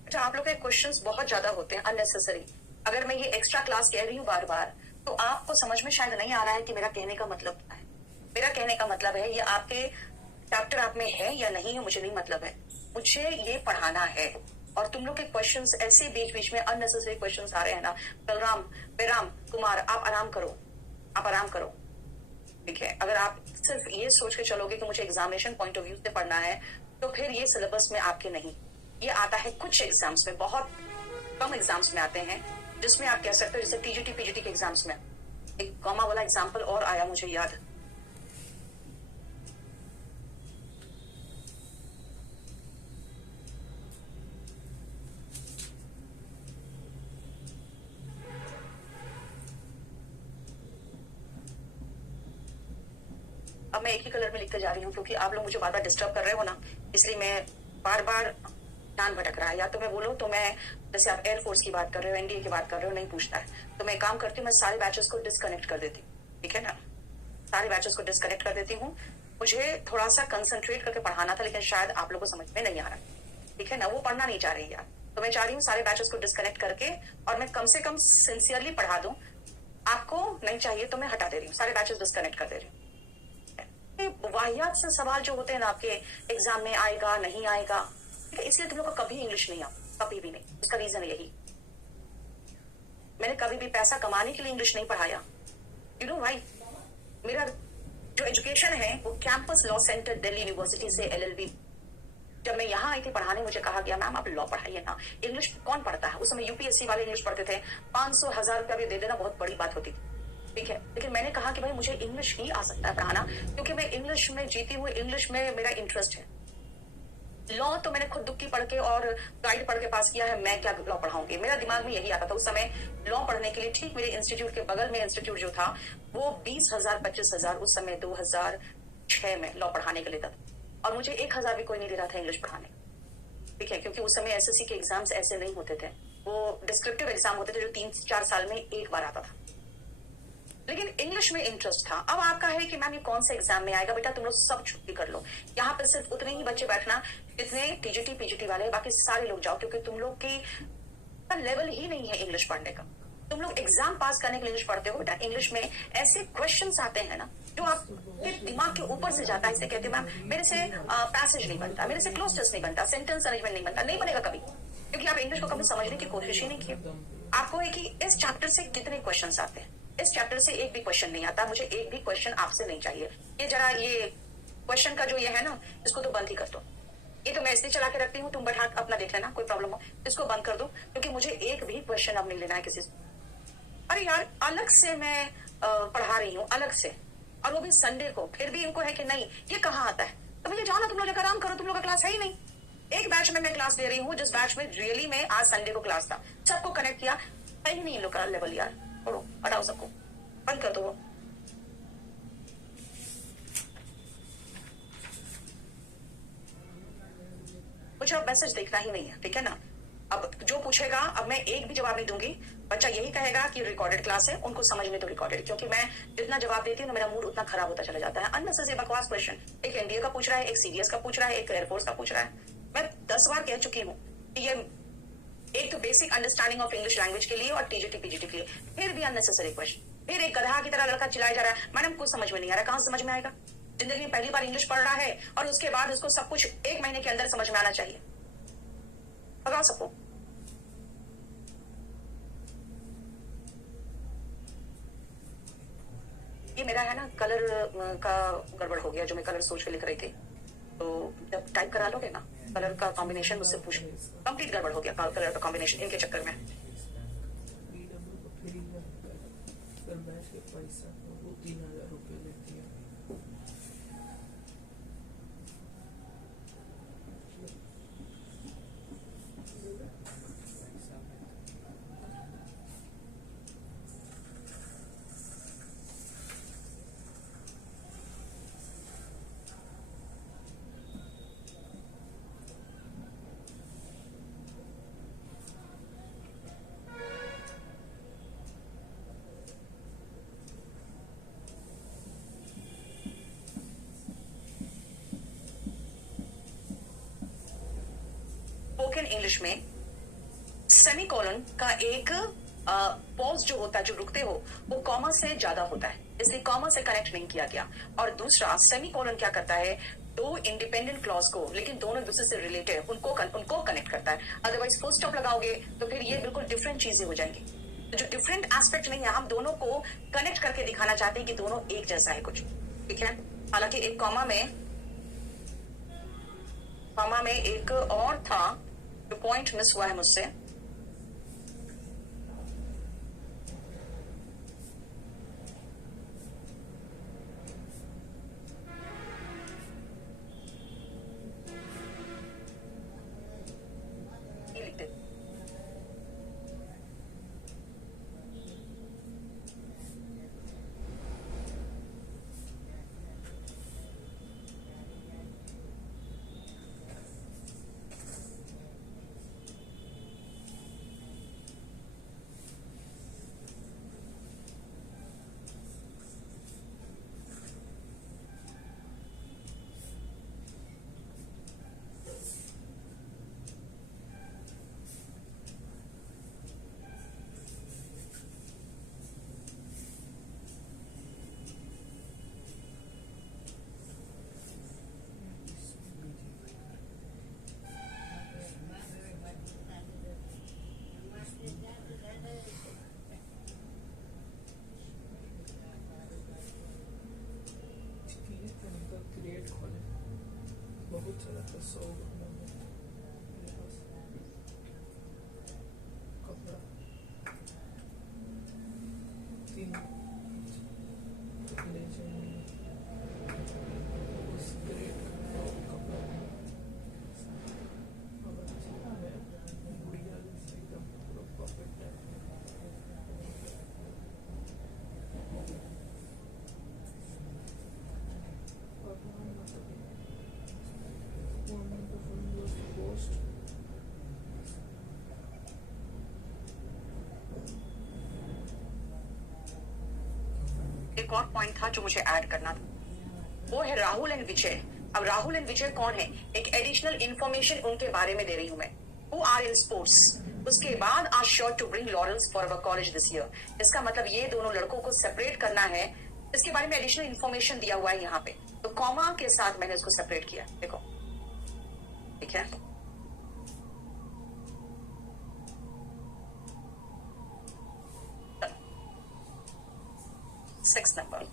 अच्छा, आप लोग के क्वेश्चंस बहुत ज्यादा होते हैं अननेसेसरी। अगर मैं ये एक्स्ट्रा क्लास कह रही हूँ बार बार, तो आपको समझ में शायद नहीं आ रहा है कि मेरा कहने का मतलब क्या है। मेरा कहने का मतलब है, ये आपके चैप्टर आप में है या नहीं है मुझे नहीं मतलब है, मुझे ये पढ़ाना है। और तुम लोग के क्वेश्चंस ऐसे बीच बीच में अननेसेसरी क्वेश्चंस आ रहे हैं ना, बलराम बेराम कुमार, आप आराम करो, आप आराम करो, ठीक है। अगर आप सिर्फ ये सोच के चलोगे कि मुझे एग्जामिनेशन पॉइंट ऑफ व्यू से पढ़ना है, तो फिर ये सिलेबस में आपके नहीं। ये आता है कुछ एग्जाम्स में, बहुत कम एग्जाम्स में आते हैं, जिसमें आप कह सकते हो, जैसे टीजीटी पीजीटी के एग्जाम्स में। एक कॉमा वाला एग्जाम्पल और आया मुझे याद, अब मैं एक ही कलर में लिखते जा रही हूँ, क्योंकि आप लोग मुझे बार बार डिस्टर्ब कर रहे हो ना, इसलिए मैं बार बार ध्यान भटक रहा है। या तो मैं बोलूँ तो मैं, जैसे आप एयरफोर्स की बात कर रहे हो, एनडीए की बात कर रहे हो, नहीं पूछता है, तो मैं काम करती हूँ, मैं सारे बैचेस को डिस्कनेक्ट कर देती हूँ, ठीक है ना। सारे बैचेस को डिस्कनेक्ट कर देती हूँ। मुझे थोड़ा सा कंसंट्रेट करके पढ़ाना था, लेकिन शायद आप लोगों को समझ में नहीं आ रहा, ठीक है ना। वो पढ़ना नहीं चाह रही यार, तो मैं चाह रही हूँ सारे बैचेस को डिस्कनेक्ट करके, और मैं कम से कम सिंसियरली पढ़ा दूं। आपको नहीं चाहिए तो मैं हटा दे रही हूँ, सारे बैचेस डिस्कनेक्ट कर दे रही हूँ। वाहियात से सवाल जो होते हैं ना, आपके एग्जाम में आएगा नहीं आएगा, ठीक है, इसलिए तुम लोग को कभी इंग्लिश नहीं आता, कभी भी नहीं। उसका रीजन यही, मैंने कभी भी पैसा कमाने के लिए इंग्लिश नहीं पढ़ाया। यू नो भाई, मेरा जो एजुकेशन है वो campus law centre Delhi university से LLB। जब मैं यहाँ आई थी पढ़ाने, मुझे कहा गया मैम आप लॉ पढ़ाइए ना, इंग्लिश कौन पढ़ता है। उस समय यूपीएससी वाले इंग्लिश पढ़ते थे, 500-1000 रुपया भी दे देना बहुत बड़ी बात होती थी, ठीक है। लेकिन मैंने कहा कि भाई मुझे इंग्लिश ही आ सकता है पढ़ाना, क्योंकि मैं इंग्लिश में जीती हुई, इंग्लिश में मेरा इंटरेस्ट है। लॉ तो मैंने खुद दुक्की पढ़ के और गाइड पढ़ के पास किया है, मैं क्या लॉ पढ़ाऊंगी। मेरा दिमाग में यही आता था उस समय, लॉ पढ़ने के लिए ठीक मेरे इंस्टीट्यूट के बगल में इंस्टीट्यूट जो था, वो 20,000 25,000 उस समय 2006 में लॉ पढ़ाने के लिए था, और मुझे 1,000 भी कोई नहीं दे रहा था इंग्लिश पढ़ाने, ठीक है। क्योंकि उस समय SSC के एग्जाम्स ऐसे नहीं होते थे, वो डिस्क्रिप्टिव एग्जाम होते थे जो 3-4 साल में एक बार आता था। लेकिन इंग्लिश में इंटरेस्ट था। अब आपका है कि मैम ये कौन से एग्जाम में आएगा, बेटा तुम लोग सब छुट्टी कर लो, यहाँ पे सिर्फ उतने ही बच्चे बैठना जितने टीजीटी पीजीटी वाले, बाकी सारे लोग जाओ, क्योंकि तुम लोग की लेवल ही नहीं है इंग्लिश पढ़ने का। तुम लोग एग्जाम पास करने के लिए इंग्लिश पढ़ते हो बेटा। इंग्लिश में ऐसे क्वेश्चंस आते हैं ना जो आपके दिमाग के ऊपर से जाता है। इसे कहते हैं मैम मेरे से पैसेज नहीं बनता, मेरे से क्लोज नहीं बनता, सेंटेंस अरेंजमेंट नहीं बनता, नहीं बनेगा कभी, क्योंकि आप इंग्लिश को कभी समझने की कोशिश ही नहीं की। आपको है कि इस चैप्टर से कितने क्वेश्चंस आते हैं, इस चैप्टर से एक भी क्वेश्चन नहीं आता, मुझे एक भी क्वेश्चन आपसे नहीं चाहिए। ये जरा ये क्वेश्चन का जो ये है ना, इसको तो बंद ही कर दो। ये तो मैं इसलिए चला के रखती हूँ, तुम बैठा अपना देख लेना, कोई प्रॉब्लम हो इसको बंद कर दो, क्योंकि मुझे एक भी क्वेश्चन अब नहीं लेना है किसी से। अरे यार अलग से मैं पढ़ा रही हूँ, अलग से, और वो भी संडे को, फिर भी इनको है कि नहीं ये कहाँ आता है, तो मुझे जाना, तुम लोग जाकर आराम करो, तुम लोग का क्लास है ही नहीं। एक बैच में मैं क्लास ले रही हूँ, जिस बैच में रियली में आज संडे को क्लास था, सबको कनेक्ट किया, है ही नहीं इन लोग का लेवल यार। छोड़ो, हटाओ सबको, बंद कर दो। मुझे अब मैसेज देखना ही नहीं है, ठीक है ना। अब जो पूछेगा, अब मैं एक भी जवाब नहीं दूंगी, बच्चा यही कहेगा कि रिकॉर्डेड क्लास है, उनको समझने तो रिकॉर्डेड, क्योंकि मैं जितना जवाब देती हूँ ना मेरा मूड उतना खराब होता चला जाता है। अननेसेसरी बकवास क्वेश्चन, एक एनडीए का पूछ रहा है, एक सीडीएस का पूछ रहा है, एक एयरफोर्स का पूछ रहा है। मैं 10 बार कह चुकी हूँ कि ये एक तो basic understanding of English language के लिए और टीजीटी पीजीटी के लिए, फिर भी अननेसेसरी क्वेश्चन, फिर एक गधा की तरह लड़का चिल्लाया जा रहा है, मैडम कुछ समझ में नहीं आ रहा। कहां समझ में आएगा, जिंदगी में पहली बार इंग्लिश पढ़ रहा है और उसके बाद उसको सब कुछ 1 महीने के अंदर समझ में आना चाहिए। भगा सबको। ये मेरा है ना कलर का गड़बड़ हो गया, जो मैं कलर सोच के लिख रही थी, तो जब टाइप करा लोगे ना कलर का कॉम्बिनेशन मुझसे पूछ, कंप्लीट गड़बड़ हो गया कलर का कॉम्बिनेशन इनके चक्कर में। पैसा वो 3000 रुपये लेती है। स्पोकन इंग्लिश में सेमीकोलन का एक पॉज जो होता है, जो रुकते हो, वो कॉमा से ज्यादा होता है, इसलिए कॉमा से कनेक्ट नहीं किया गया। और दूसरा सेमीकोलन क्या करता है, दो इंडिपेंडेंट क्लॉज को, लेकिन दोनों दूसरे से रिलेटेड, उनको कनेक्ट करता है। अदरवाइज फुल स्टॉप लगाओगे तो फिर ये बिल्कुल डिफरेंट चीजें हो जाएंगी। तो जो डिफरेंट एस्पेक्ट नहीं है, हम दोनों को कनेक्ट करके दिखाना चाहते हैं कि दोनों एक जैसा है कुछ, ठीक है। हालांकि एक कॉमा में एक और था जो पॉइंट मिस हुआ है मुझसे। ये लिख दे। क्रिएट खोले बहुत सारा तो 100 कपड़ा 3 ले जाएंगे उस क्रिएट कपड़ा गुड़िया एकदम पूरा परफेक्ट है। एक और पॉइंट था जो मुझे ऐड करना था, वो है राहुल एंड विजय। अब राहुल एंड विजय कौन है? एक एडिशनल इंफॉर्मेशन उनके बारे में दे रही हूं मैं। हु आर इन स्पोर्ट्स, उसके बाद are sure to bring laurels for our college this year. इसका मतलब ये दोनों लड़कों को सेपरेट करना है, इसके बारे में एडिशनल इंफॉर्मेशन दिया हुआ है यहाँ पे, तो कॉमा के साथ मैंने इसको सेपरेट किया। देखो, ठीक है। सिक्स नंबर,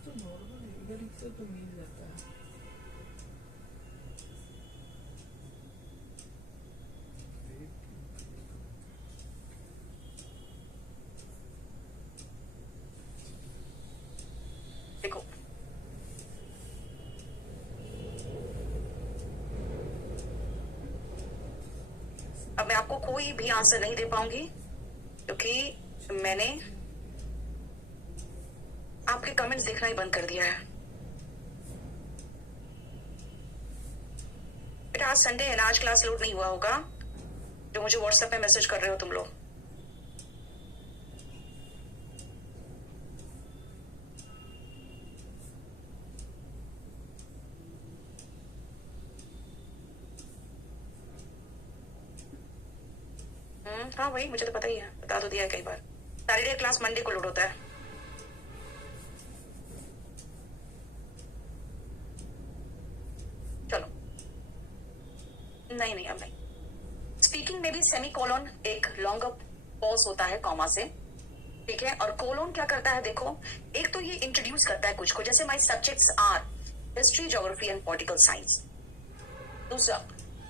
तो नॉर्मल है, इधर से तो मिल जाता है। देखो, अब मैं आपको कोई भी आंसर नहीं दे पाऊंगी क्योंकि मैंने आपके कमेंट्स देखना ही बंद कर दिया है। बेटा आज संडे है ना, आज क्लास लोड नहीं हुआ होगा, जो मुझे व्हाट्सएप पे मैसेज कर रहे हो तुम लोग। हाँ वही, मुझे तो पता ही है, बता तो दिया है कई बार। सैटरडे क्लास मंडे को लोड होता है। चलो नहीं अब नहीं। स्पीकिंग में भी सेमी कॉलन एक लॉन्गर पॉज होता है कॉमा से, ठीक है। और कोलोन क्या करता है देखो, एक तो ये इंट्रोड्यूस करता है कुछ को, जैसे my subjects are history, geography and political science. दूसरा,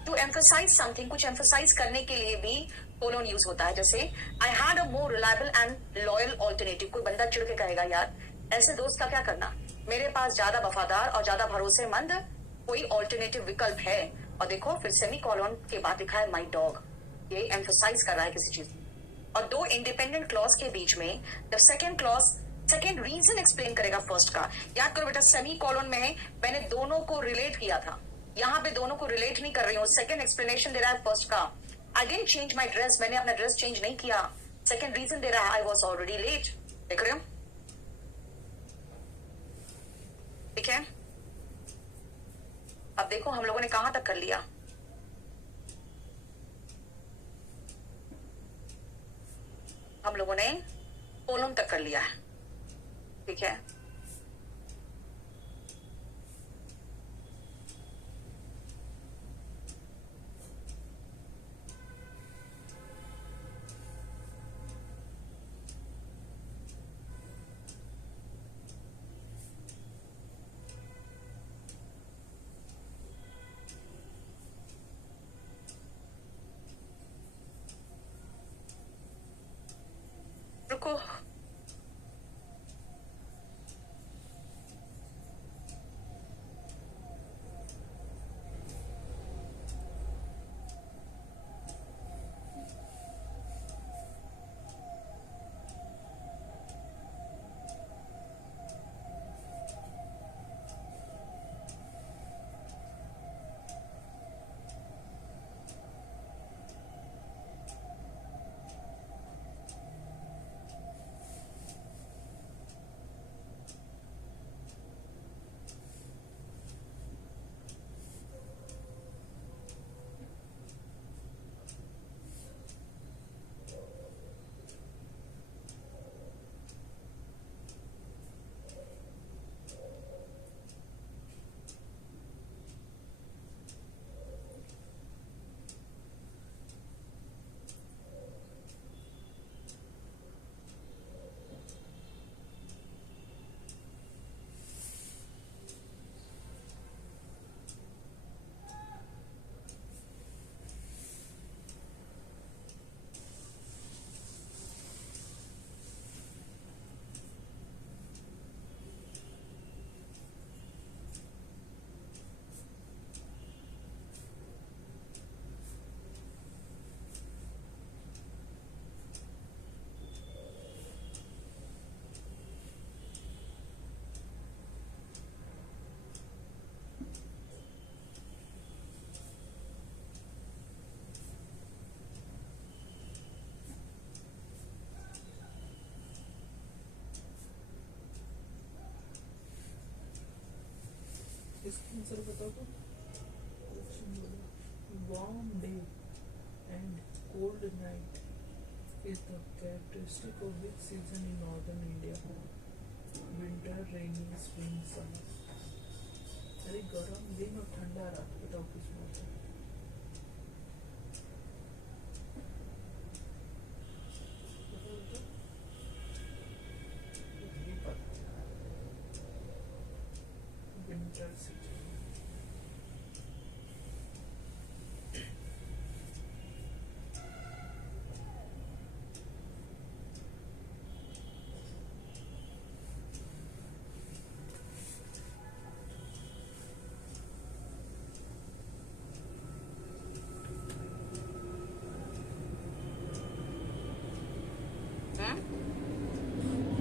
टू एम्फसाइज समथिंग, कुछ एम्फसाइज करने के लिए भी कोलोन यूज होता है। जैसे I had a more reliable and loyal alternative, कोई बंदा चिढ़ के कहेगा यार ऐसे दोस्त का क्या करना, मेरे पास ज्यादा वफादार और ज्यादा भरोसेमंद कोई ऑल्टरनेटिव विकल्प है। और देखो फिर सेमी कॉलोन के बाद लिखा है माई डॉग, ये एम्फसाइज कर रहा है किसी चीज। और दो इंडिपेंडेंट क्लॉज के बीच में जब second clause second reason explain करेगा फर्स्ट का, याद करो बेटा सेमी कॉलोन में मैंने दोनों को रिलेट किया था, यहाँ पे दोनों को रिलेट नहीं कर रही हूँ। सेकेंड एक्सप्लेनेशन दे रहा है फर्स्ट का, I didn't change my dress, मैंने अपना ड्रेस चेंज नहीं किया। सेकेंड रीजन दे रहा है आई वॉज ऑलरेडी लेट, देख रहे हो, ठीक है। अब देखो हम लोगों ने कहां तक कर लिया, हम लोगों ने कोलोन तक कर लिया है, ठीक है। रुको, इसका आंसर बताओ तो। Warm day and cold night is the characteristic of which season in northern India? Winter, rainy, spring, summer. अरे गर्म दिन और ठंडा रात, बताओ किस मौसम? Winter season.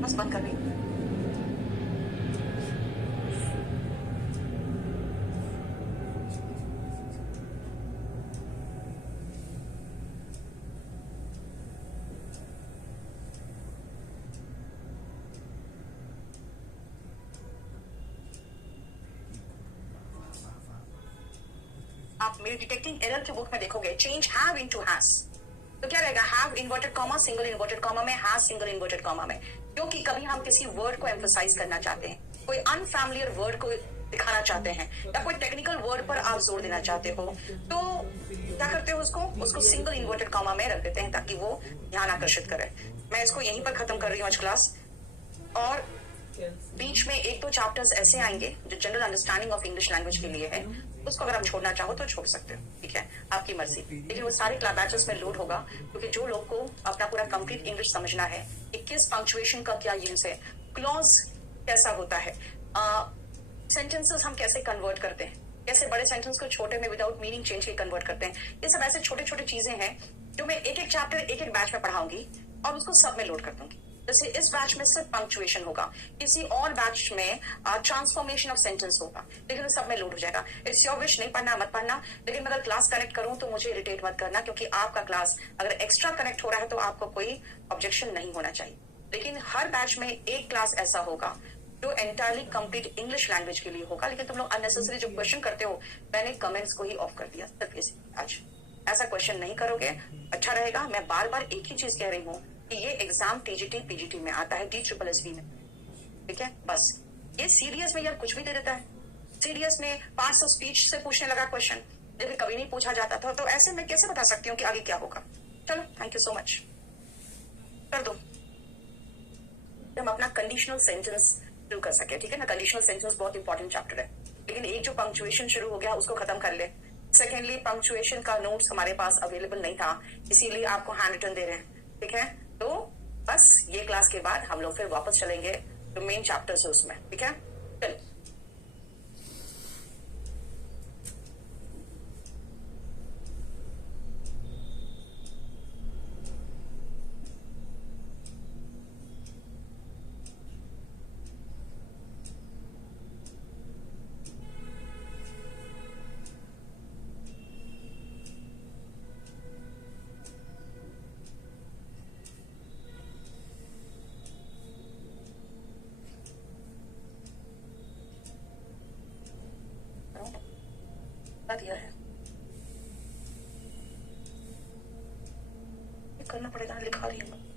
बस बंद कर रही। आप मेरी डिटेक्टिंग एरर की बुक में देखोगे चेंज हैव इनटू हैज, तो क्या रहेगा, have inverted comma single inverted comma में, हैज सिंगल इन्वर्टेड कॉमा में, क्योंकि कभी हम किसी वर्ड को एम्फसाइज करना चाहते हैं, कोई अनफैमिलियर वर्ड को दिखाना चाहते हैं या कोई टेक्निकल वर्ड पर आप जोर देना चाहते हो तो क्या करते हो, उसको सिंगल इन्वर्टेड कॉमा में रख देते हैं ताकि वो ध्यान आकर्षित करे। मैं इसको यहीं पर खत्म कर रही हूँ आज क्लास, और बीच में एक दो चैप्टर्स ऐसे आएंगे जो general understanding of English language के लिए है, उसको अगर आप छोड़ना चाहो तो छोड़ सकते हो, ठीक है, आपकी मर्जी। लेकिन वो सारे क्लास बैचेस में लोड होगा क्योंकि जो लोग को अपना पूरा कंप्लीट इंग्लिश समझना है कि किस पंक्चुएशन का क्या यूज है, क्लॉज कैसा होता है, सेंटेंसेस हम कैसे कन्वर्ट करते हैं, कैसे बड़े सेंटेंस को छोटे में विदाउट मीनिंग चेंज के कन्वर्ट करते हैं, ये सब ऐसे छोटे छोटे चीजें हैं जो मैं एक एक चैप्टर एक एक बैच में पढ़ाऊंगी और उसको सब में लोड कर दूंगी। जैसे इस बैच में सिर्फ पंक्चुएशन होगा, किसी और बैच में ट्रांसफॉर्मेशन ऑफ सेंटेंस होगा, लेकिन वो सब में लोड हो जाएगा। इट्स योर विश, नहीं पढ़ना मत पढ़ना, लेकिन मैं अगर क्लास कनेक्ट करूं तो मुझे इरिटेट मत करना, क्योंकि आपका क्लास अगर एक्स्ट्रा कनेक्ट हो रहा है तो आपको कोई ऑब्जेक्शन नहीं होना चाहिए। लेकिन हर बैच में एक क्लास ऐसा होगा जो एंटायरली कंप्लीट इंग्लिश लैंग्वेज के लिए होगा। लेकिन तुम लोग अननेसेसरी जो क्वेश्चन करते हो, मैंने कमेंट्स को ही ऑफ कर दिया सिर्फ इसी आज। ऐसा क्वेश्चन नहीं करोगे, अच्छा रहेगा। मैं बार बार एक ही चीज कह रही हूँ कि ये एग्जाम टीजीटी पीजीटी में आता है, DSSB में, ठीक है। बस ये सीरियस में यार कुछ भी दे देता है। सीरियस में 500 स्पीच से पूछने लगा क्वेश्चन, लेकिन कभी नहीं पूछा जाता था, तो ऐसे में कैसे बता सकती हूँ कि आगे क्या होगा। चलो, थैंक यू सो मच, कर दो। हम अपना कंडीशनल सेंटेंस शुरू कर सके, ठीक है ना। कंडीशनल सेंटेंस बहुत इंपॉर्टेंट चैप्टर है, लेकिन एक जो पंक्चुएशन शुरू हो गया उसको खत्म कर ले। सेकेंडली, पंक्चुएशन का नोट्स हमारे पास अवेलेबल नहीं था, इसीलिए आपको हैंड रिटन दे रहे हैं, ठीक है। तो बस ये क्लास के बाद हम लोग फिर वापस चलेंगे जो मेन चैप्टर्स है उसमें, ठीक है। चलो, दिया है, करना पड़ेगा, लिखा रही हूँ।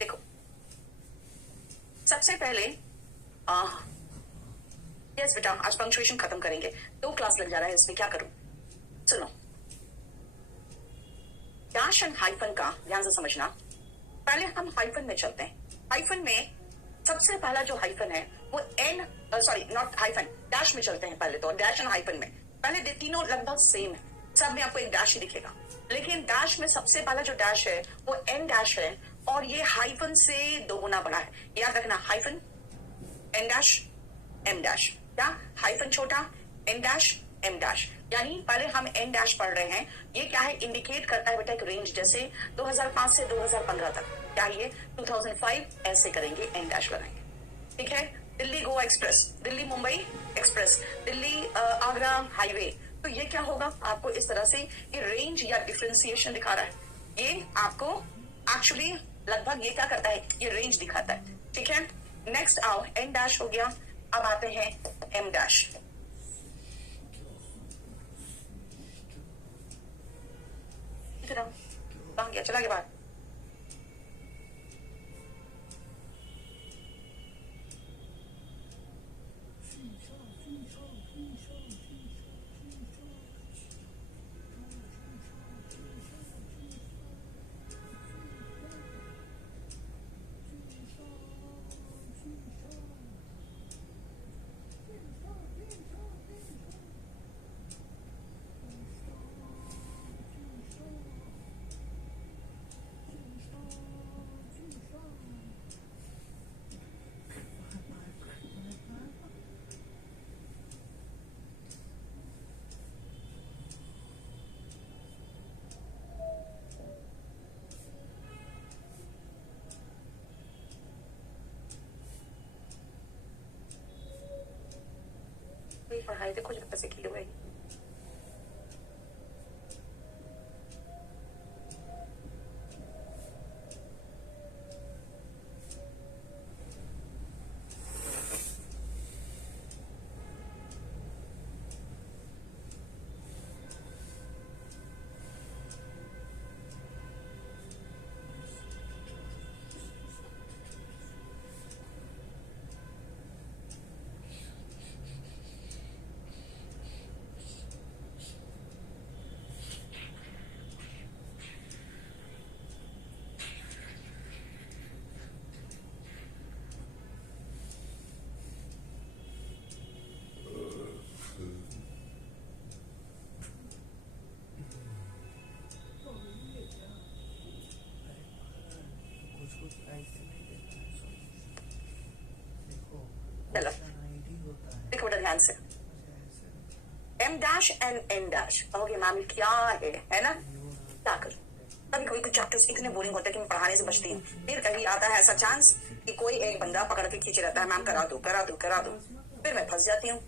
देखो, सबसे पहले यस बेटा, आज पंक्चुएशन खत्म करेंगे, 2 क्लास लग जा रहा है इसमें, क्या करूं। सुनो, डैश एंड हाइफन का ध्यान से समझना। पहले हम हाइफन में चलते हैं। हाइफन में सबसे पहला जो हाइफन है वो en, sorry not hyphen, dash में चलते हैं। पहले तो डैश एंड हाइफन में पहले तीनों लगभग सेम है, सब में आपको एक डैश ही दिखेगा, लेकिन डैश में सबसे पहला जो डैश है वो एन डैश है, और ये हाइफन से 2 गुना बड़ा है। याद रखना, hyphen en dash em dash, क्या हाइफन छोटा एन डैश एम डैश, यानी पहले हम एन डैश पढ़ रहे हैं। ये क्या है, इंडिकेट करता है बेटा एक रेंज, जैसे 2005 से 2015 तक, क्या ये 2005 ऐसे करेंगे, एन डैश लगाएंगे, ठीक है। Delhi Goa express, Delhi Mumbai express, Delhi Agra highway, तो ये क्या होगा, आपको इस तरह से ये रेंज या डिफरेंशिएशन दिखा रहा है। ये आपको एक्चुअली लगभग ये क्या करता है, ये रेंज दिखाता है, ठीक है। नेक्स्ट आओ, एन डैश हो गया, अब आते हैं एम डैश। इधर आओ। कहाँ गया? चला गया बाहर। पढ़ाई तो कुछ पैसे की हुई। चलो देखो बेटा ध्यान से, em dash and en dash कहोगे मैम क्या है ना? क्या करो? कभी कोई कुछ चैप्टर्स इतने बोरिंग होते हैं कि मैं पढ़ाने से बचती हूँ। फिर कभी आता है ऐसा चांस कि कोई एक बंदा पकड़ के खींचे रहता है, मैम करा दो करा दो करा दो, फिर मैं फंस जाती हूँ।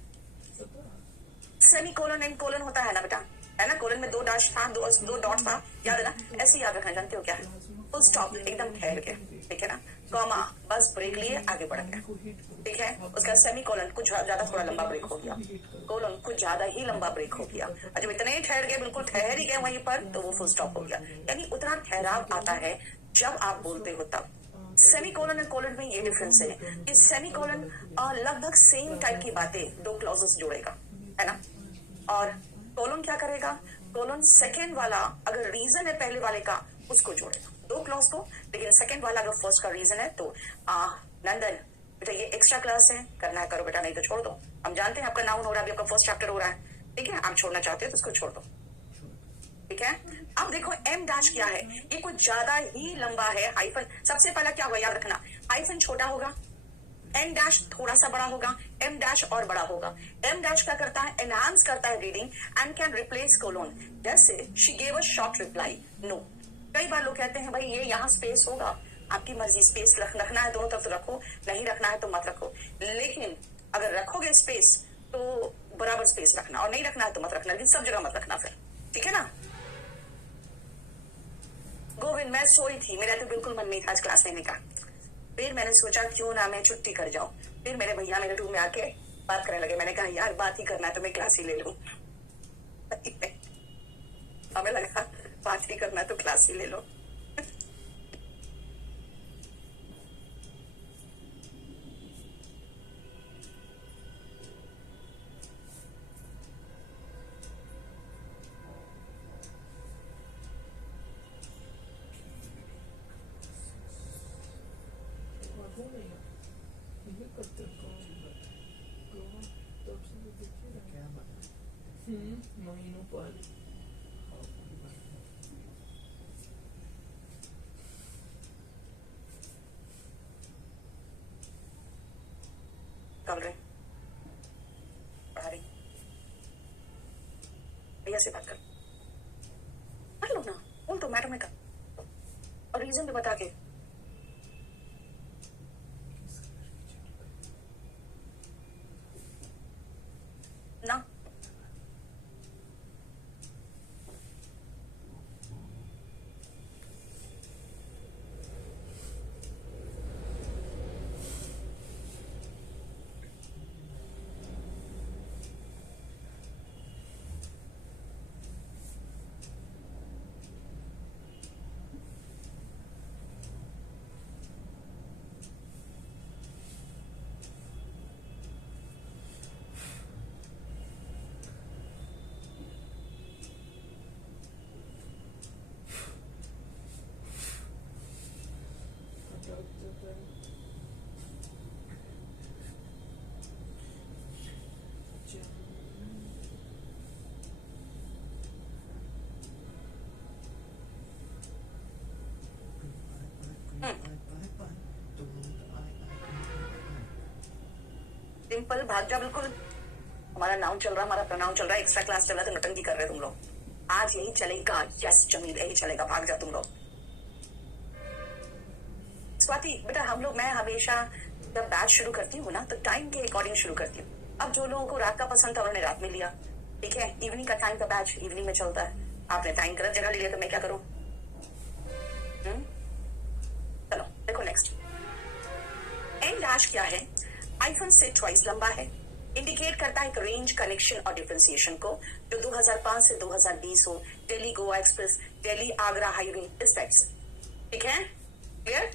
सेमी कोलन एंड कोलन होता है ना बेटा, है ना? कोलन में 2 डैश था, 2 डॉट था, याद है ना? ऐसे याद रखना। जानते हो क्या है? फुल स्टॉप, एकदम ठहर के, ठीक है ना? कॉमा, बस ब्रेक लिए आगे बढ़ गया, ठीक है? उसका सेमी कोलन कुछ ज्यादा थोड़ा लंबा ब्रेक हो गया, कोलन कुछ ज्यादा ही लंबा ब्रेक हो गया, और जब इतने ठहर गए, बिल्कुल ठहर ही गए वहीं पर, तो वो फुल स्टॉप हो गया। यानी उतना ठहराव आता है जब आप बोलते हो तब। सेमी कोलन और कोलन में ये डिफरेंस है कि सेमी कोलन लगभग सेम टाइप की बातें 2 क्लॉजेस जोड़ेगा, है ना? और कोलन क्या करेगा? कोलन सेकेंड वाला अगर रीजन है पहले वाले का, उसको जोड़ेगा 2 क्लॉज को, लेकिन सेकेंड वाला अगर फर्स्ट का रीजन है तो नंदन बेटा ये एक्स्ट्रा क्लास है, करना है करो बेटा, नहीं तो छोड़ दो। हम जानते हैं आपका नाउन हो रहा है, अभी आपका फर्स्ट चैप्टर हो रहा है, ठीक है? आप छोड़ना चाहते हो तो उसको छोड़ दो, ठीक है? अब देखो एम डैश क्या है, ये कुछ ज्यादा ही लंबा है। हाइफन सबसे पहला क्या होगा याद रखना, हाइफन छोटा होगा, एम डैश थोड़ा सा बड़ा होगा, एम डैश और बड़ा होगा। एम डैश क्या करता है? एनहांस करता है reading and can replace colon. जैसे she gave a short reply no. कई बार लोग कहते हैं भाई ये यहाँ स्पेस होगा, आपकी मर्जी, स्पेस रखना है दोनों तरफ तो रखो, नहीं रखना है तो मत रखो, लेकिन अगर रखोगे स्पेस तो बराबर स्पेस रखना, और नहीं रखना है तो मत रखना, लेकिन सब जगह मत रखना फिर, ठीक है ना? गोविंद मैं सोई थी, मेरा तो बिल्कुल मन नहीं था आज क्लास लेने का, फिर मैंने सोचा क्यों ना मैं छुट्टी कर जाऊं। फिर मेरे भैया मेरे रूम में आके बात करने लगे, मैंने कहा यार बात ही करना है तो मैं क्लास ही ले लूं। हमें लगा बात ही करना है तो क्लास ही ले लो। महीनों पर कल रहे पढ़ा रही, भैया से बात कर लो ना, बोल तो मैडम में कर, और रीजन भी बता के। ना सिंपल, भाग जा बिल्कुल। हमारा नाउन चल रहा है, हमारा प्रोनाउन चल रहा है, एक्स्ट्रा क्लास चल रहा है, तो नौटंकी कर रहे हो तुम लोग। आज यही चलेगा। यस जमील, यही चलेगा, भाग जा तुम लोग। स्वाति बेटा, मैं हमेशा जब बैच शुरू करती हूँ ना, तो टाइम के अकॉर्डिंग शुरू करती हूँ। अब जो लोगों को रात का पसंद था उन्होंने रात में लिया, ठीक है। इवनिंग का टाइम का बैच इवनिंग में चलता है। आपने टाइम गलत जगह ले लिया तो मैं क्या करूँ? चलो देखो नेक्स्ट। एन डैश क्या है? आईफोन से ट्वाइस लंबा है। इंडिकेट करता है एक रेंज, कनेक्शन और डिफरेंशिएशन को, जो 2005 से 2020 हो। दिल्ली गोवा एक्सप्रेस, दिल्ली आगरा हाईवे, इस टाइप से, ठीक है। क्लियर?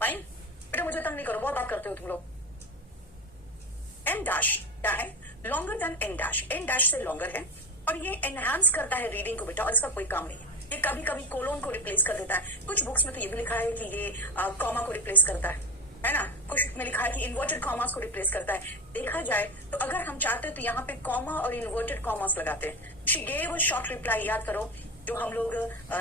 फाइन बेटा, मुझे तंग नहीं करो, बहुत बात करते हो तुम लोग। एन डैश क्या है? Longer than en dash, en dash से लॉन्गर है, और ये एनहांस करता है रीडिंग को बेटा, और इसका कोई काम नहीं है। ये कभी कभी कोलोन को रिप्लेस कर देता है। कुछ बुक्स में तो ये भी लिखा है कि ये कॉमा को रिप्लेस करता है ना। कुछ में लिखा है कि इन्वर्टेड कॉमास को रिप्लेस करता है। देखा जाए तो अगर हम चाहते तो यहाँ पे कॉमा और इन्वर्टेड कॉमास लगाते हैं। She gave a short reply, याद करो जो हम लोग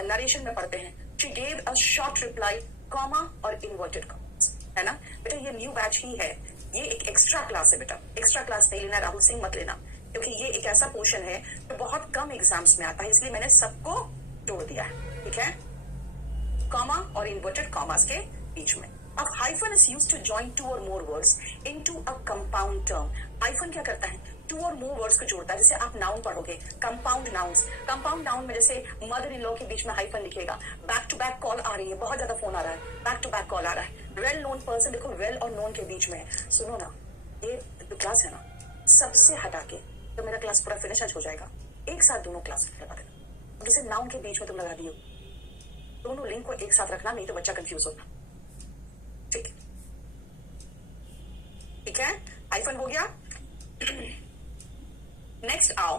नरेशन में पढ़ते हैं। She gave a short reply, comma और इन्वर्टेड कॉमास, है ना बेटा। ये न्यू बैच ही है, ये एक एक्स्ट्रा क्लास है बेटा। एक्स्ट्रा क्लास नहीं लेना, राहुल सिंह मत लेना, क्योंकि ये एक ऐसा पोर्शन है जो बहुत कम एग्जाम्स में आता है, इसलिए मैंने सबको जोड़ दिया है, ठीक है। कॉमा और इन्वर्टेड कॉमास के बीच में। अब hyphen is used to join two or more words into a compound term. Hyphen क्या करता है? टू और मोर वर्ड्स को जोड़ता है। जैसे आप नाउन पढ़ोगे, कंपाउंड नाउन्स, कंपाउंड नाउन में जैसे मदर इन लॉ के बीच में हाइफन लिखेगा। बैक टू बैक कॉल आ रही है, बहुत ज्यादा फोन आ रहा है, बैक टू बैक कॉल आ रहा है। वेल नोन पर्सन, देखो वेल और नोन के बीच में है। सुनो ना, ये जो क्लास है ना, सबसे हटा के तो मेरा क्लास पूरा फिनिश आज हो जाएगा, एक साथ दोनों क्लास लगा देना। जैसे नाउन के बीच में तुम लगा दियो, दोनों लिंक को एक साथ रखना, नहीं तो बच्चा कंफ्यूज होगा, ठीक है। ठीक है, हाइफन हो गया। नेक्स्ट आओ।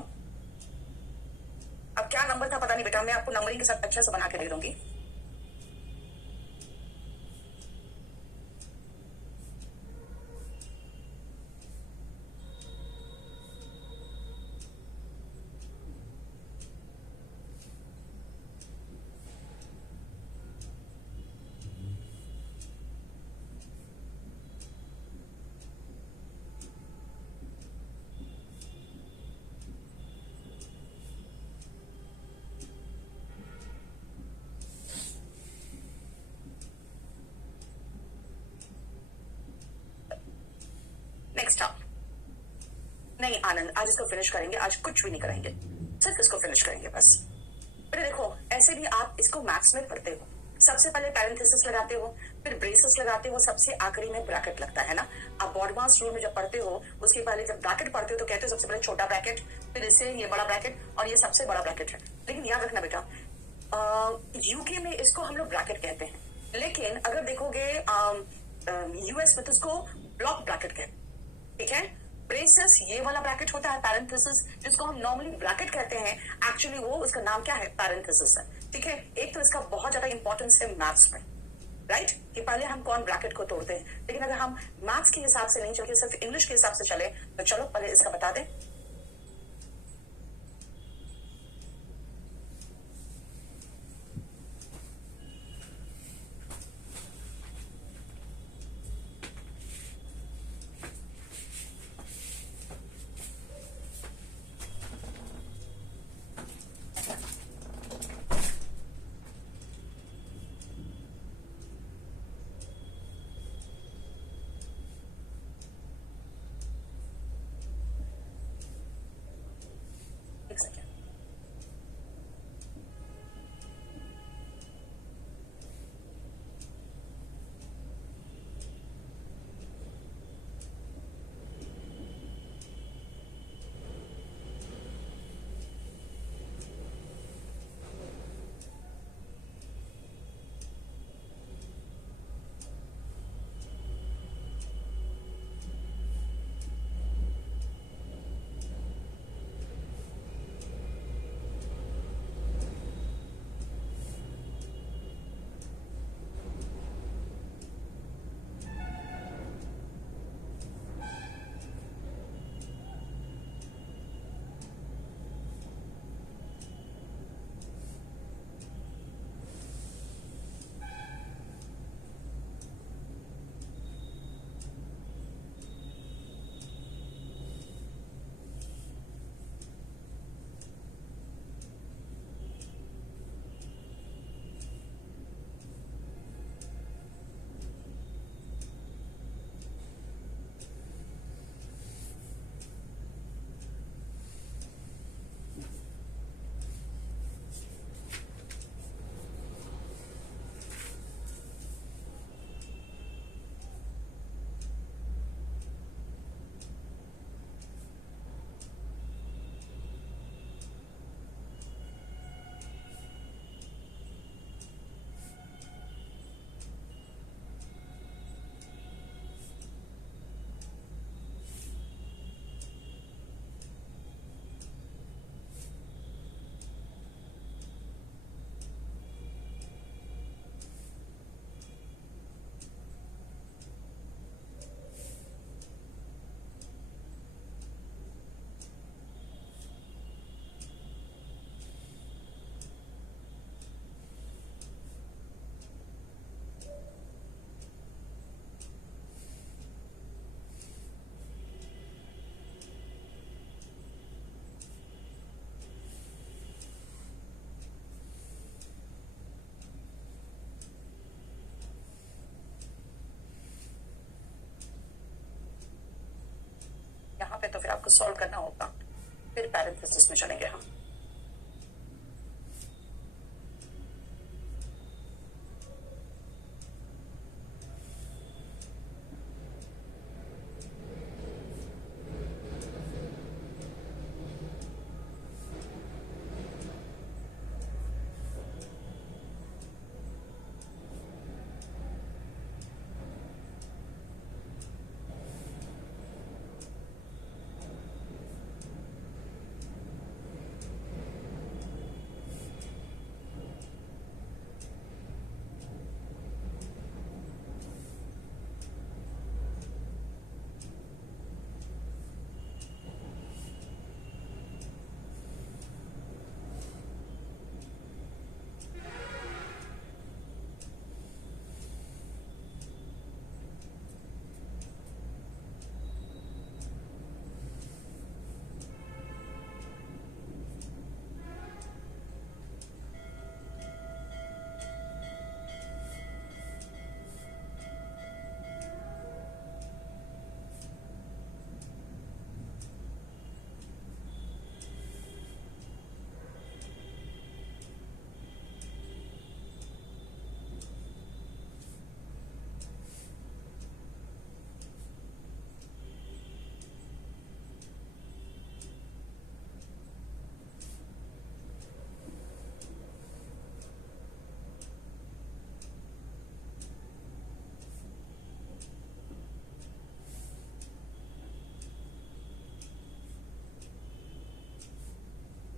अब क्या नंबर था पता नहीं बेटा, मैं आपको नंबरिंग के साथ अच्छा से बना के दे दूंगी। नेक्स्ट आओ। नहीं आनंद, आज इसको फिनिश करेंगे, आज कुछ भी नहीं करेंगे, सिर्फ इसको फिनिश करेंगे बस। फिर देखो, ऐसे भी आप इसको मैथ्स में पढ़ते हो, सबसे पहले पैरेंथेसिस लगाते हो, फिर ब्रेसेस लगाते हो, सबसे आखिरी में ब्रैकेट लगता है ना। आप बॉडमास रूल में जब पढ़ते हो, उसके पहले जब ब्रैकेट पढ़ते हो तो कहते हो सबसे पहले छोटा ब्रैकेट, फिर इससे ये बड़ा ब्रैकेट, और ये सबसे बड़ा ब्रैकेट है। लेकिन याद रखना बेटा, यूके में इसको हम लोग ब्रैकेट कहते हैं, लेकिन अगर देखोगे यूएस में तो इसको ब्लॉक ब्रैकेट कहते हैं, ठीक है। ब्रेसेस ये वाला ब्रैकेट होता है, पैरेंथेसिस जिसको हम नॉर्मली ब्रैकेट कहते हैं, एक्चुअली वो उसका नाम क्या है? पैरेंथेसिस है, ठीक है। एक तो इसका बहुत ज्यादा इंपॉर्टेंस है मैथ्स में, राइट, कि पहले हम कौन ब्रैकेट को तोड़ते हैं। लेकिन अगर हम मैथ्स के हिसाब से नहीं चले, सिर्फ इंग्लिश के हिसाब से चले, तो चलो पहले इसका बता दें। है तो फिर आपको सॉल्व करना होगा, फिर पैरेंथेसिस में चलेंगे हम।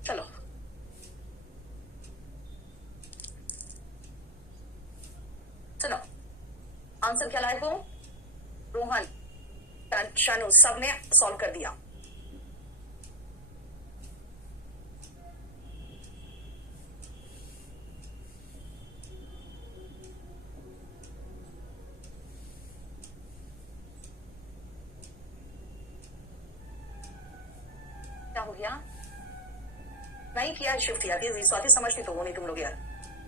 चलो सुनो, आंसर क्या लाए हो? रोहन, शानू, सबने सॉल्व कर दिया। क्या हो गया? नहीं किया, शिफ्ट किया थी। स्वाति समझती तो वो नहीं तुम लोग यार।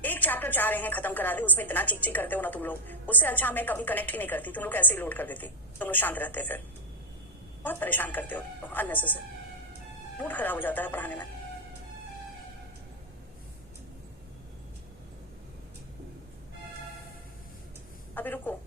एक चैप्टर चाह रहे हैं खत्म करा दे, उसमें इतना चिक चिक करते हो ना तुम लोग। उससे अच्छा मैं कभी कनेक्ट ही नहीं करती, तुम लोग ऐसे ही लोड कर देती। तुम लोग शांत रहते, फिर बहुत परेशान करते हो अननेसेसरी। मूड खराब हो जाता है पढ़ाने में। अभी रुको,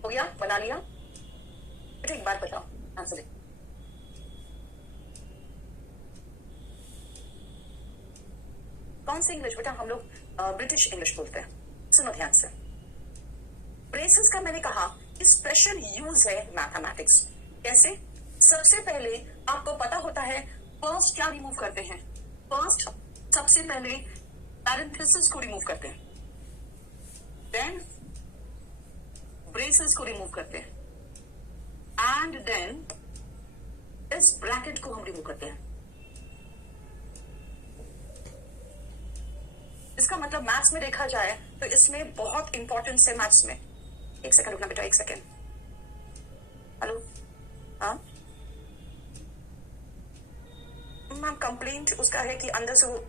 हो गया, बना लिया। बेटा एक बात बताओ, आंसर कौन सी इंग्लिश? बेटा हम लोग ब्रिटिश इंग्लिश बोलते हैं। सुनो ध्यान से, ब्रेसेस का मैंने कहा कि स्पेशल यूज है मैथमेटिक्स। कैसे? सबसे पहले आपको पता होता है फर्स्ट क्या रिमूव करते हैं? फर्स्ट सबसे पहले पैरेंथेसिस को रिमूव करते हैं, देन ब्रेसेस को रिमूव करते हैं, एंड देन इस ब्रैकेट को हम रिमूव करते हैं। इसका मतलब मैथ्स में देखा जाए तो इसमें बहुत इंपॉर्टेंस है मैथ्स में। एक सेकंड रुकना बेटा, एक सेकंड। हेलो, हाँ मैम, कंप्लेंट उसका है कि अंदर से वो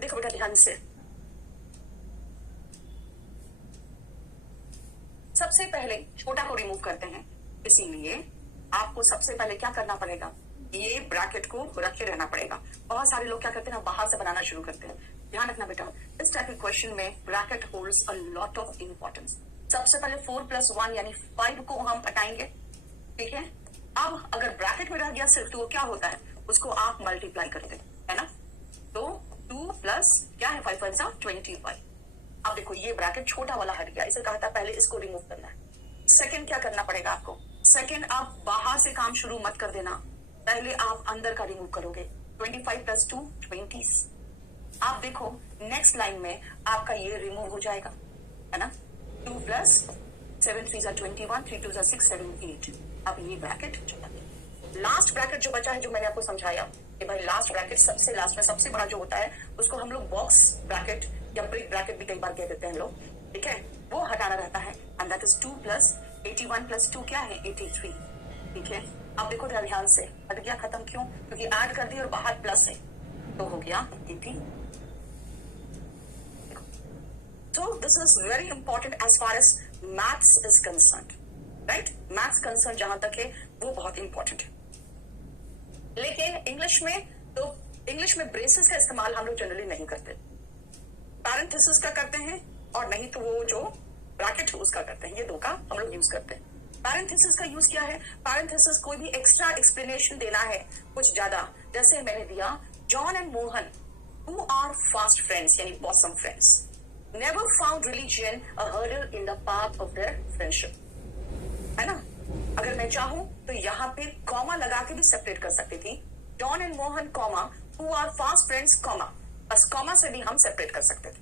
देखो बेटा ध्यान से, सबसे पहले छोटा को रिमूव करते हैं, इसीलिए आपको सबसे पहले क्या करना पड़ेगा? ये ब्रैकेट को रखे रहना पड़ेगा। बहुत सारे लोग क्या करते हैं ना, बाहर से बनाना शुरू करते हैं। ध्यान रखना बेटा, इस टाइप के क्वेश्चन में bracket holds a lot of importance. सबसे पहले 4 + 1 यानी 5 को हम हटाएंगे, ठीक है? अब अगर ब्रैकेट में रह गया सिर्फ तो क्या होता है, उसको आप मल्टीप्लाई करते हैं, है ना? तो 2 प्लस क्या है 5 × 25। अब देखो ये ब्रैकेट छोटा वाला हट गया, इसे कहा था पहले इसको रिमूव करना है। सेकंड क्या करना पड़ेगा आपको, सेकंड आप बाहर से काम शुरू मत कर देना, पहले आप अंदर का रिमूव करोगे। 25 + 2 20। आप देखो नेक्स्ट लाइन में आपका ये रिमूव हो जाएगा, है ना। 2 + 7 3 = 21, 3 2 = 6 7 8। अब ये ब्रैकेट चला गया। लास्ट ब्रैकेट जो बचा है, जो मैंने आपको समझाया कि भाई लास्ट ब्रैकेट सबसे लास्ट में सबसे बड़ा जो होता है उसको हम लोग बॉक्स ब्रैकेट या ब्रेक ब्रैकेट भी कई बार कह देते हैं लोग, ठीक है, वो हटाना रहता है। एंड दैट इज 2 + 81 + 2 क्या है 83, ठीक है। अब देखो ध्यान से, हट गया, खत्म, क्यों, क्योंकि ऐड कर दी और बाहर प्लस है तो हो गया 80। So this is very important as far as maths is concerned, right? Maths concerned जहां तक है वो बहुत important है। लेकिन इंग्लिश में ब्रेसेस का इस्तेमाल हम लोग जनरली नहीं करते, पैरेंथेसिस का करते हैं और नहीं तो वो जो ब्रैकेट है उसका करते हैं, ये दो का हम लोग यूज करते हैं। पैरेंथेसिस का यूज क्या है, पैरेंथेसिस कोई भी एक्स्ट्रा एक्सप्लेनेशन देना है कुछ ज्यादा, जैसे मैंने दिया John and Mohan who are fast friends यानी bosom friends never found religion a hurdle in the path of their friendship, है ना। अगर मैं चाहूं तो यहाँ पे कॉमा लगा के भी सेपरेट कर सकती थी, John and Mohan comma who are fast friends comma, बस कॉमा से भी हम सेपरेट कर सकते थे,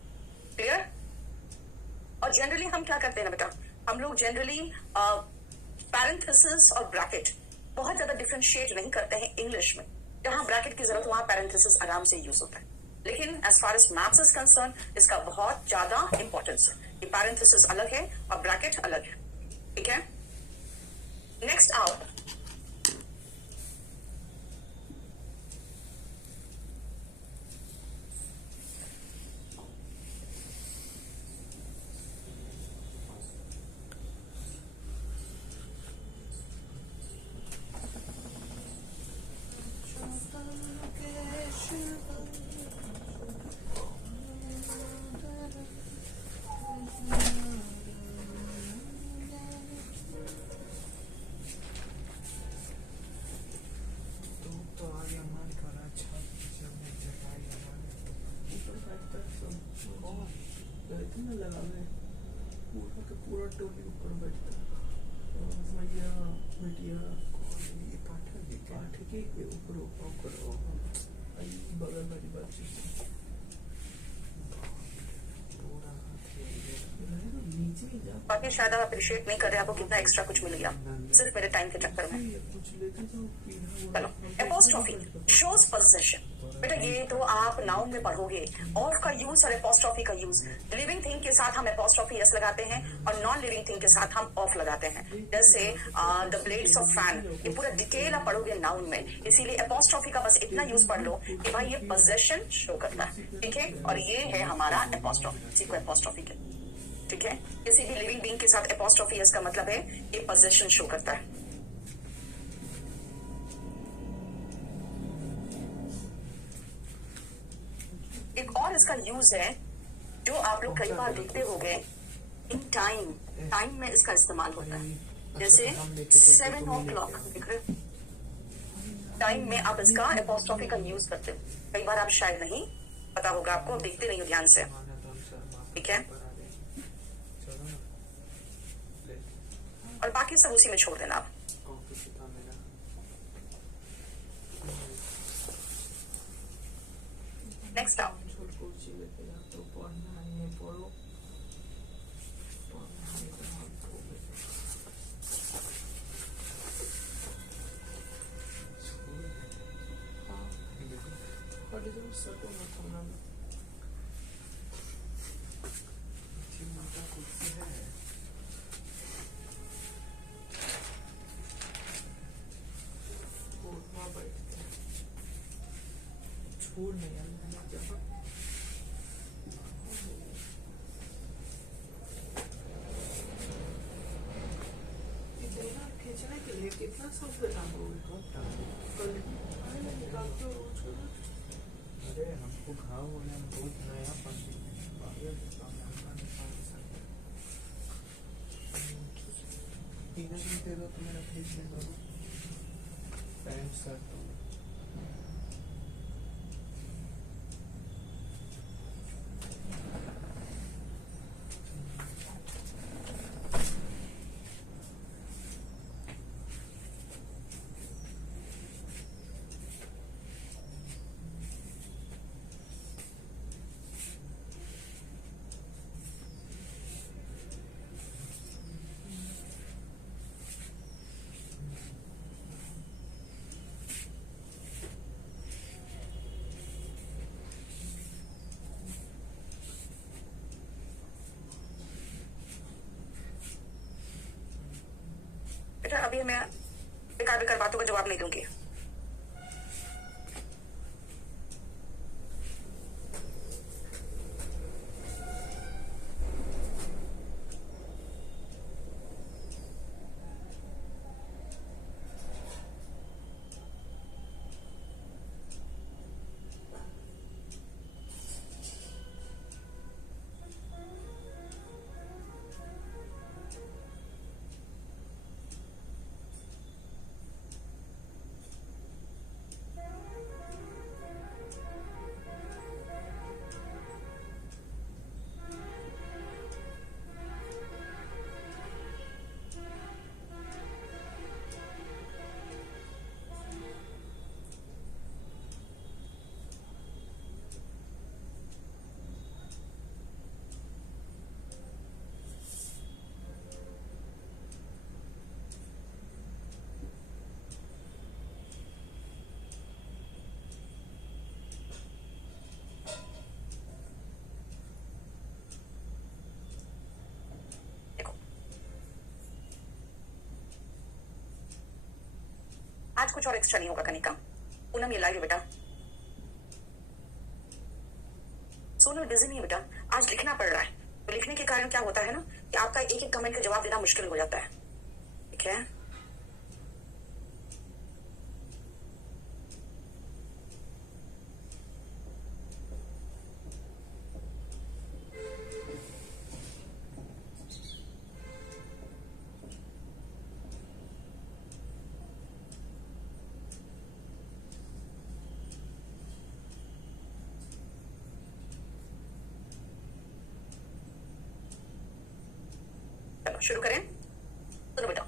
क्लियर। और जनरली हम क्या करते हैं ना बेटा, हम लोग जनरली पैरेंथेसिस और ब्रैकेट बहुत ज्यादा डिफरेंशिएट नहीं करते हैं इंग्लिश में, जहां ब्रैकेट की जरूरत वहां पैरेंथेसिस आराम से यूज होता है। लेकिन as far as maths is concern इसका बहुत ज्यादा इंपॉर्टेंस है कि पैरेंथेसिस अलग है और ब्रैकेट अलग है, ठीक है। नेक्स्ट आओ, पूरा टोली ऊपर बैठता भैया भैया पाठ के ऊपर बगल वाली बात बाकी शायद आप अप्रिशिएट नहीं कर रहे, आपको कितना एक्स्ट्रा कुछ मिल गया सिर्फ मेरे टाइम के चक्कर में। चलो, एपोस्ट्रोफी शोज पोजीशन, बेटा ये तो आप नाउन में पढ़ोगे, ऑफ का यूज और एपोस्ट्रोफी का यूज। लिविंग थिंग के साथ हम एपोस्ट्रोफी एस लगाते हैं और नॉन लिविंग थिंग के साथ हम ऑफ लगाते हैं, जैसे द ब्लेड्स ऑफ फैन, ये पूरा डिटेल आप पढ़ोगे नाउन में, इसीलिए एपोस्ट्रोफी का बस इतना यूज पढ़ लो कि भाई ये पोजीशन शो करता है, ठीक है। और ये है हमारा एपोस्ट्रोफी, इसी को एपोस्ट्रोफी के, ठीक है। किसी भी लिविंग बीइंग के साथ एपोस्ट्रोफी एस का मतलब है ये पोजीशन शो करता है। एक और इसका यूज है जो आप लोग कई बार देखते होंगे, इन टाइम, टाइम में इसका इस्तेमाल होता है, जैसे 7 o'clock, देख रहे, टाइम में आप इसका एपोस्ट्रोफी का यूज करते हो, कई बार आप शायद नहीं पता होगा आपको, देखते नहीं हो ध्यान से, ठीक है। और बाकी सब उसी में छोड़ देना आप। नेक्स्ट आओ, छोड़ नहीं खींचने के लिए कितना सब कल अरे हमको घाव होने में बहुत नया तीनों दिन दे दो तो मेरा भेज दे दो पैंट शर्ट। है, अभी मैं बेकार बेकार बातों का जवाब नहीं दूंगी। आज कुछ और एक्स्ट्रा नहीं होगा कनिका। पूनम ये लाइव बेटा। सोनल बिजी नहीं है बेटा, आज लिखना पड़ रहा है। तो लिखने के कारण क्या होता है ना कि आपका एक एक कमेंट का जवाब देना मुश्किल हो जाता है। ठीक है, चलो शुरू करें। सुनो बेटा,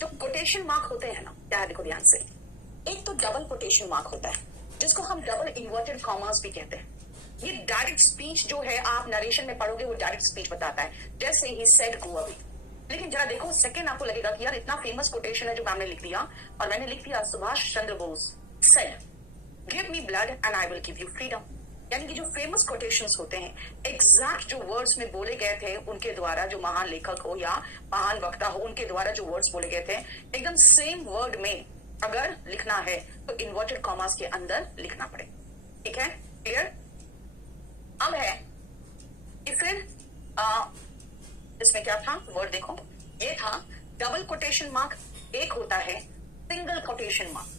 जो कोटेशन मार्क होते हैं ना, क्या है देखो ध्यान से। एक तो डबल कोटेशन मार्क होता है जिसको हम डबल इन्वर्टेड कॉमास भी कहते हैं। ये डायरेक्ट स्पीच जो है, आप नरेशन में पढ़ोगे वो डायरेक्ट स्पीच बताता है, जैसे ही सेड गो अवे। लेकिन जरा देखो सेकंड, आपको लगेगा कि यार इतना फेमस कोटेशन है जो मैंने लिख दिया, और मैंने लिख दिया Subhash Chandra Bose said give me blood and I will give you freedom. यानी कि जो फेमस कोटेशंस होते हैं, एग्जैक्ट जो वर्ड्स में बोले गए थे उनके द्वारा, जो महान लेखक हो या महान वक्ता हो उनके द्वारा जो वर्ड्स बोले गए थे, एकदम सेम वर्ड में अगर लिखना है तो इन्वर्टेड कॉमास के अंदर लिखना पड़े। ठीक है, क्लियर? अब है कि फिर इसमें क्या था वर्ड, देखो ये था डबल कोटेशन मार्क, एक होता है सिंगल कोटेशन मार्क।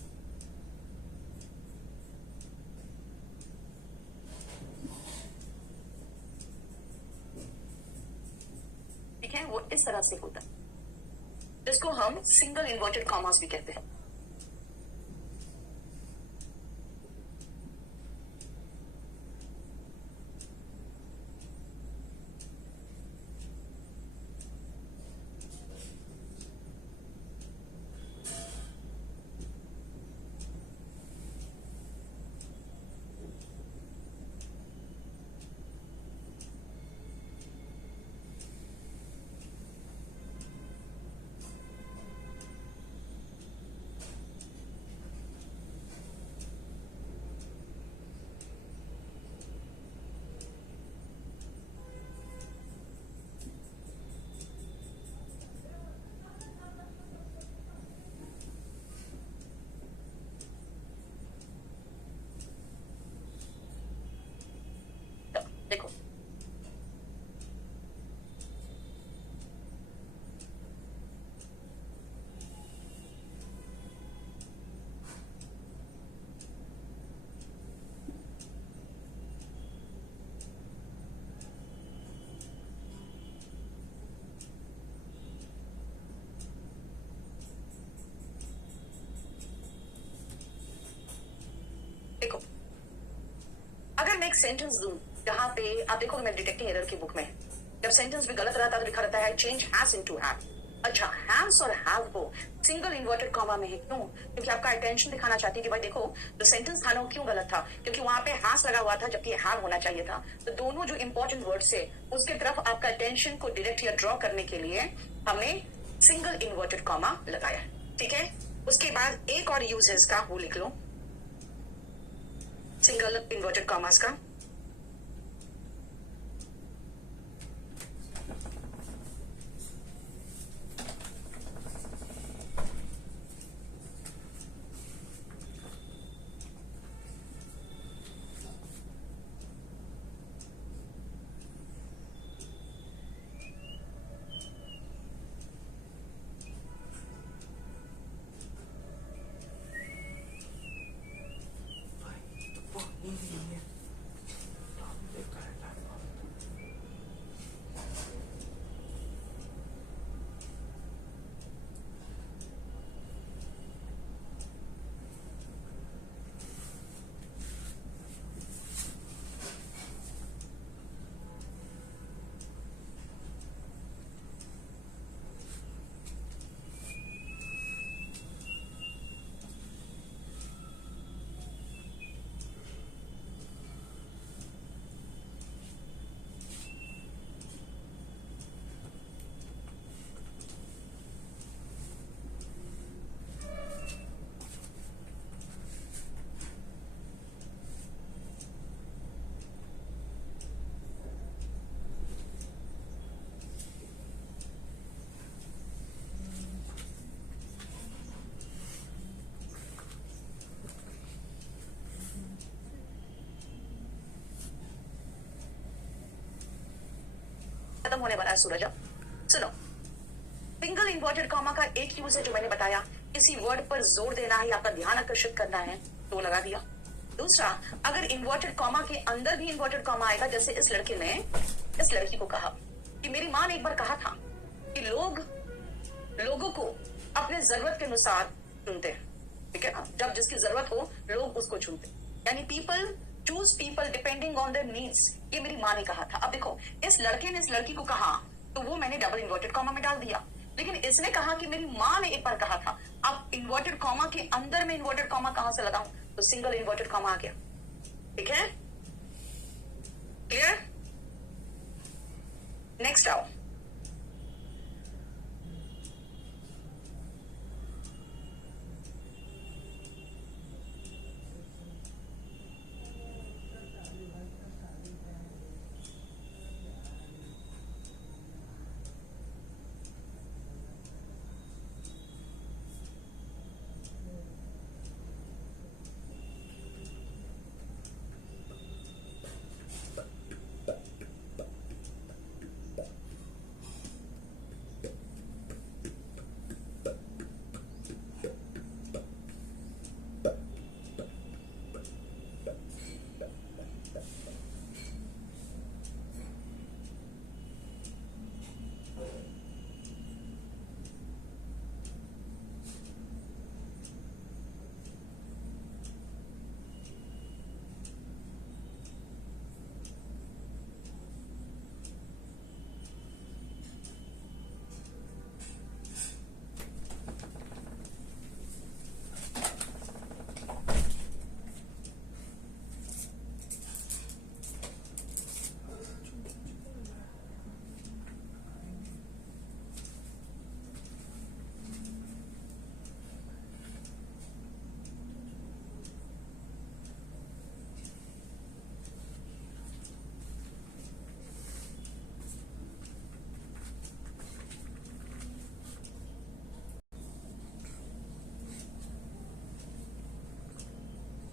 ठीक है, वो इस तरह से होता है, जिसको हम सिंगल इन्वर्टेड कॉमास भी कहते हैं। देखो देखो, अगर मैं एक सेंटेंस दूं जहां पे आप देखोगे, मैं डिटेक्टिंग एरर की बुक में जब सेंटेंस भी गलत रहता है तो लिखा रहता है चेंज हैज इनटू हैव। अच्छा, हैव्स और हैव को सिंगल इन्वर्टेड कॉमा में है, क्यों? क्योंकि आपका अटेंशन दिखाना चाहती है कि भाई देखो जो सेंटेंस था ना क्यों गलत था, क्योंकि वहां पे हैज लगा हुआ था जबकि हैव होना चाहिए था। तो दोनों जो इंपॉर्टेंट वर्ड्स है उसके तरफ आपका अटेंशन को डायरेक्ट या ड्रॉ करने के लिए हमने सिंगल इन्वर्टेड कॉमा लगाया। ठीक है, उसके बाद एक और यूज है इसका, वो लिख लो, सिंगल इन्वर्टेड कॉमास का। खत्म होने वाला है सूरज। अब सुनो, सिंगल इन्वर्टेड कॉमा का एक यूज है जो मैंने बताया, किसी वर्ड पर जोर देना है या आपका ध्यान आकर्षित करना है तो लगा दिया। दूसरा, अगर इन्वर्टेड कॉमा के अंदर भी इन्वर्टेड कॉमा आएगा, जैसे इस लड़के ने इस लड़की को कहा कि मेरी माँ ने एक बार कहा था कि लोगों को अपने जरूरत के अनुसार चुनते हैं, ठीक है ना, जब जिसकी जरूरत हो लोग उसको चुनते, यानी people choose people depending on their needs. ये मेरी माँ ने कहा था। अब देखो, इस लड़के ने इस लड़की को कहा तो वो मैंने डबल इन्वर्टेड कॉमा में डाल दिया, लेकिन इसने कहा कि मेरी माँ ने एक बार कहा था। अब इन्वर्टेड कॉमा के अंदर में इन्वर्टेड कॉमा कहां से लगाऊं, तो सिंगल इन्वर्टेड कॉमा आ गया। ठीक है, क्लियर? नेक्स्ट आओ,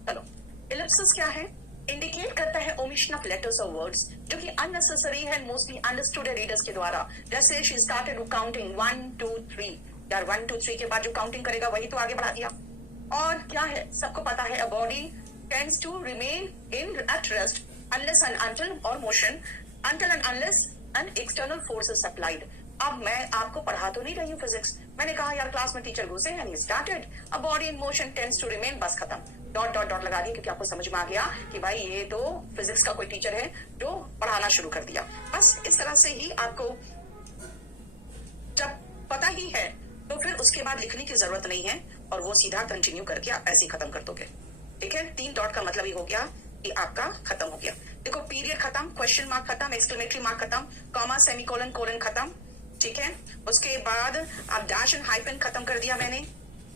चलो, इलिप्सिस क्या है? इंडिकेट करता है ओमिशन ऑफ लेटर्स और वर्ड्स जो कि अननेसेसरी है, मोस्टली अंडरस्टूड है रीडर्स के द्वारा। जैसे शी स्टार्टेड काउंटिंग 1 2 3, यार 1 2 3 के बाद जो काउंटिंग करेगा वही तो आगे बढ़ा दिया। और क्या है, सबको पता है, a body tends to remain in at rest unless and until or motion until and unless an external force is supplied. अब मैं आपको पढ़ा तो नहीं रही हूँ फिजिक्स, मैंने कहा यार क्लास में टीचर घुसे and he started a body in motion tends to remain, बस खत्म, डॉट डॉट डॉट लगा दिया, क्योंकि आपको समझ में आ गया कि भाई ये तो फिजिक्स का कोई टीचर है जो पढ़ाना शुरू कर दिया। बस इस तरह से ही आपको जब पता ही है तो फिर उसके बाद लिखने की जरूरत नहीं है और वो सीधा कंटिन्यू करके आप ऐसे ही खत्म कर दोगे। ठीक है, 3 डॉट का मतलब ये हो गया कि आपका खत्म हो गया। देखो, पीरियड खत्म, क्वेश्चन मार्क खत्म, एक्सक्लेमेटरी मार्क खत्म, कॉमा सेमीकोलन कोलन खत्म। ठीक है, उसके बाद आप डैश एंड हाइफन खत्म कर दिया मैंने,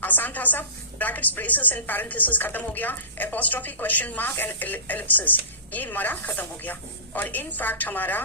आसान था सब। ब्रैकेट्स, ब्रेसेस एंड पैरेंथेसिस खत्म हो गया, apostrophe, question mark and Ellipsis ये हमारा खत्म हो गया, और इन फैक्ट हमारा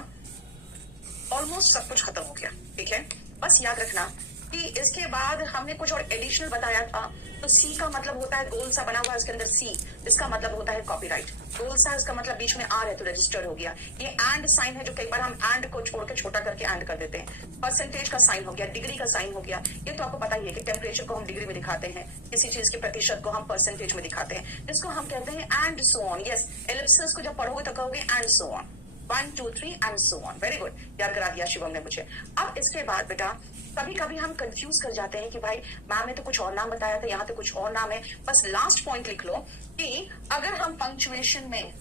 ऑलमोस्ट सब कुछ खत्म हो गया। ठीक है, बस याद रखना कि इसके बाद हमने कुछ और एडिशनल बताया था। तो सी का मतलब होता है गोल सा बना हुआ है उसके अंदर सी, इसका मतलब होता है कॉपीराइट। गोल सा इसका मतलब बीच में आर है तो रजिस्टर्ड हो गया। ये एंड साइन है जो कई बार हम एंड को छोड़ के छोटा करके एंड कर देते हैं। परसेंटेज का साइन हो गया, डिग्री का साइन हो गया। ये तो आपको पता ही है कि टेम्परेचर को हम डिग्री में दिखाते हैं, किसी चीज के प्रतिशत को हम परसेंटेज में दिखाते हैं, जिसको हम कहते हैं and so on. Yes, Ellipsis को जब पढ़ोगे तो कहोगे and so on, 1 2 3 and so on. Very good, याद करा दिया शिवम ने मुझे। अब इसके बाद बेटा कभी कभी हम कंफ्यूज कर जाते हैं कि भाई मैम ने तो कुछ और नाम बताया था, यहाँ तो कुछ और नाम है। बस लास्ट पॉइंट लिख लो कि अगर हम पंक्चुएशन में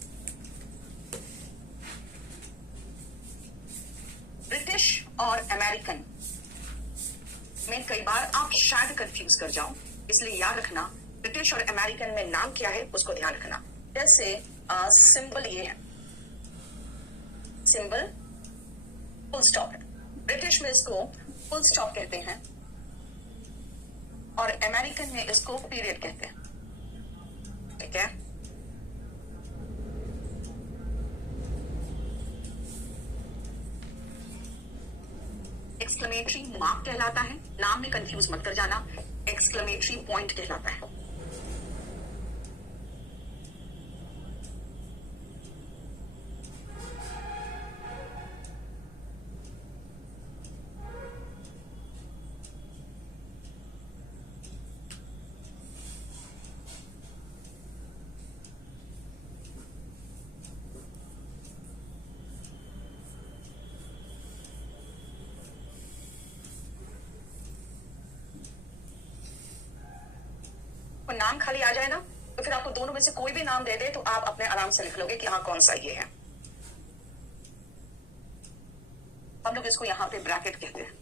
ब्रिटिश और अमेरिकन में कई बार आप शायद कंफ्यूज कर जाओ, इसलिए याद रखना ब्रिटिश और अमेरिकन में नाम क्या है उसको ध्यान रखना। जैसे सिंबल ये है, सिंबल फुल स्टॉप है, ब्रिटिश में इसको फुल स्टॉप कहते हैं और अमेरिकन में इसको पीरियड कहते हैं। ठीक है, एक्सक्लेमेटरी मार्क कहलाता है, नाम में कंफ्यूज मत कर जाना, एक्सक्लेमेटरी पॉइंट कहलाता है। नाम खाली आ जाए ना, तो फिर आपको दोनों में से कोई भी नाम दे दे तो आप अपने आराम से लिख लोगे कि हाँ कौन सा ये है। हम लोग इसको यहाँ पे ब्रैकेट कहते हैं।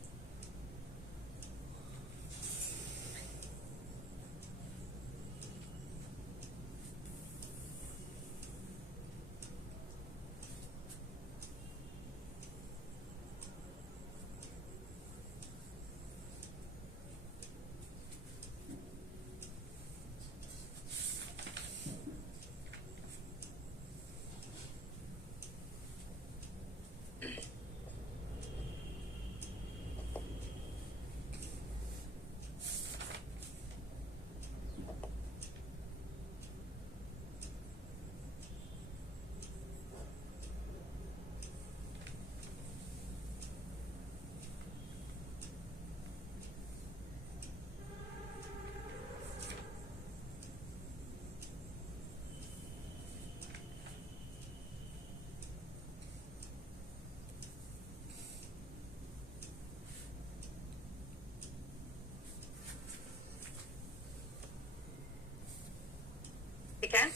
ठीक है,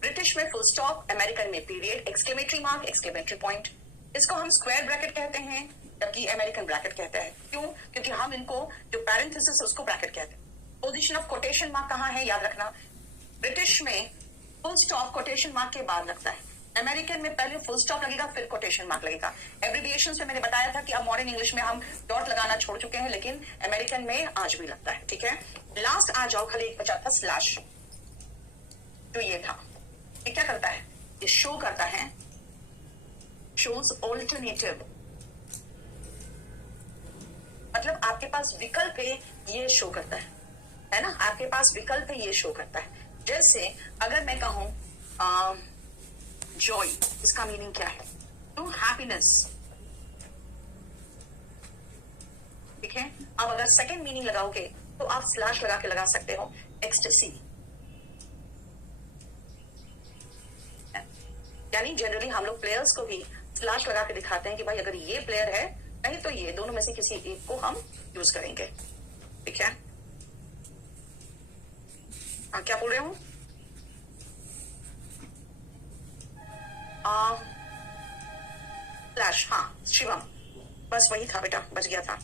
ब्रिटिश में फुल स्टॉप, अमेरिकन में period, exclamatory mark, exclamatory point. इसको हम स्क्वायर ब्रैकेट कहते हैं, जबकि अमेरिकन ब्रैकेट कहते हैं। क्यों? क्योंकि हम इनको जो पैरेंथेसिस है उसको ब्रैकेट कहते हैं। पोजीशन ऑफ कोटेशन मार्क कहाँ है याद रखना, ब्रिटिश में फुल स्टॉप कोटेशन मार्क के बाद लगता है, अमेरिकन में पहले फुल स्टॉप लगेगा फिर कोटेशन मार्क लगेगा। एब्रिविएशन में मैंने बताया था कि अब मॉडर्न इंग्लिश में हम डॉट लगाना छोड़ चुके हैं, लेकिन अमेरिकन में आज भी लगता है। ठीक है, लास्ट आ जाओ, खाली एक बचा था स्लैश, तो ये था। ये क्या करता है? ये शो करता है, शोज ऑल्टरनेटिव, मतलब आपके पास विकल्प है, ये शो करता है ना, आपके पास विकल्प है, ये शो करता है। जैसे अगर मैं कहूं जॉय, इसका मीनिंग क्या है? तो हैप्पीनेस। ठीक है, अब अगर सेकंड मीनिंग लगाओगे तो आप स्लैश लगा के लगा सकते हो, एक्सटेसी। यानी जनरली हम लोग प्लेयर्स को भी स्लैश लगा के दिखाते हैं कि भाई अगर ये प्लेयर है, नहीं तो ये, दोनों में से किसी एक को हम यूज करेंगे। ठीक है, क्या बोल रहे हूं? स्लैश, हाँ शिवम, बस वही था बेटा, बच गया था।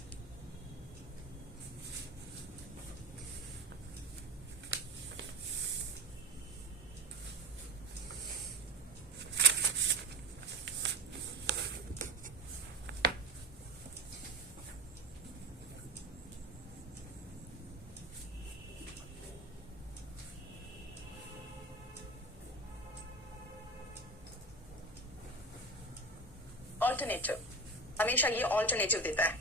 ऑल्टरनेटिव, हमेशा ये ऑल्टरनेटिव देता है।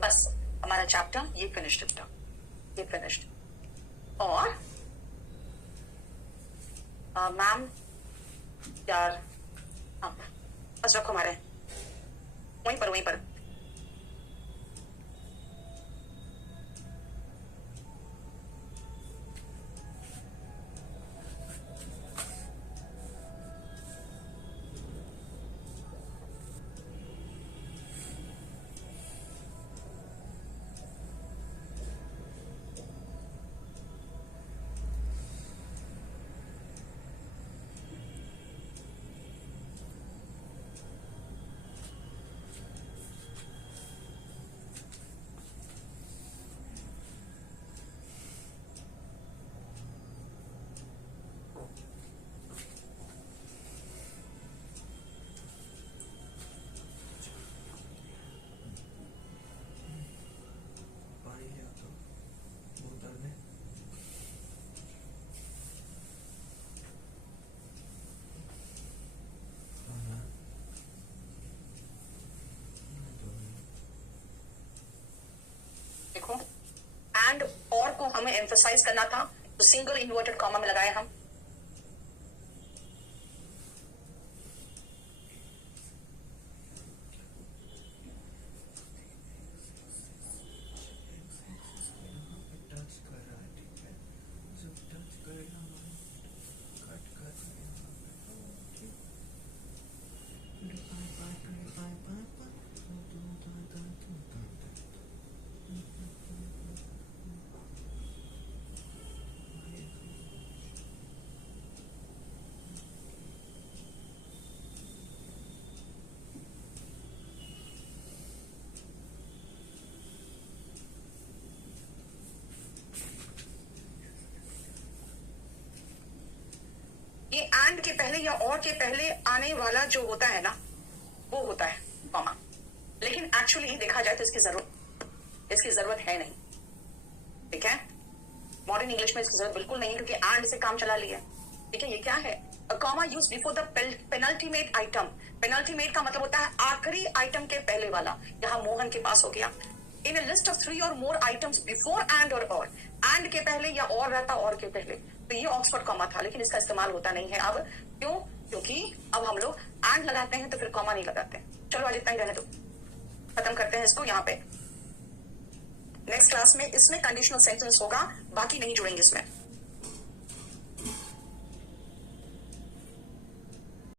बस हमारा चैप्टर ये फिनिश्ड बेटा, ये फिनिश्ड। और मैम यार, हाँ बस रखो हमारे वहीं पर, वहीं पर। पानी लिया तो बोतल में। हाँ, देखो, एंड और को हमें एम्फसाइज करना था, तो सिंगल इन्वर्टेड कॉमा में लगाया हम। टच कर ये एंड के पहले या और के पहले आने वाला जो होता है ना, वो होता है कॉमा। लेकिन एक्चुअली देखा जाए तो इसकी जरूरत है नहीं, ठीक है। मॉडर्न इंग्लिश में इसकी जरूरत बिल्कुल नहीं है, क्योंकि एंड से काम चला लिया, ठीक है। ये क्या है? A comma use before the penultimate item. Penultimate का मतलब होता है आखिरी आइटम के पहले वाला। यहाँ मोहन के पास हो गया। In a list of 3 or more items before and और एंड के पहले या और रहता और के पहले, तो ये ऑक्सफोर्ड कॉमा था, लेकिन इसका इस्तेमाल होता नहीं है अब। क्यों? क्योंकि अब हम लोग एंड लगाते हैं तो फिर कॉमा नहीं लगाते। चलो आज इतना ही रहने दो, खत्म करते हैं इसको यहाँ पे। नेक्स्ट क्लास में इसमें कंडीशनल सेंटेंस होगा, बाकी नहीं जुड़ेंगे इसमें।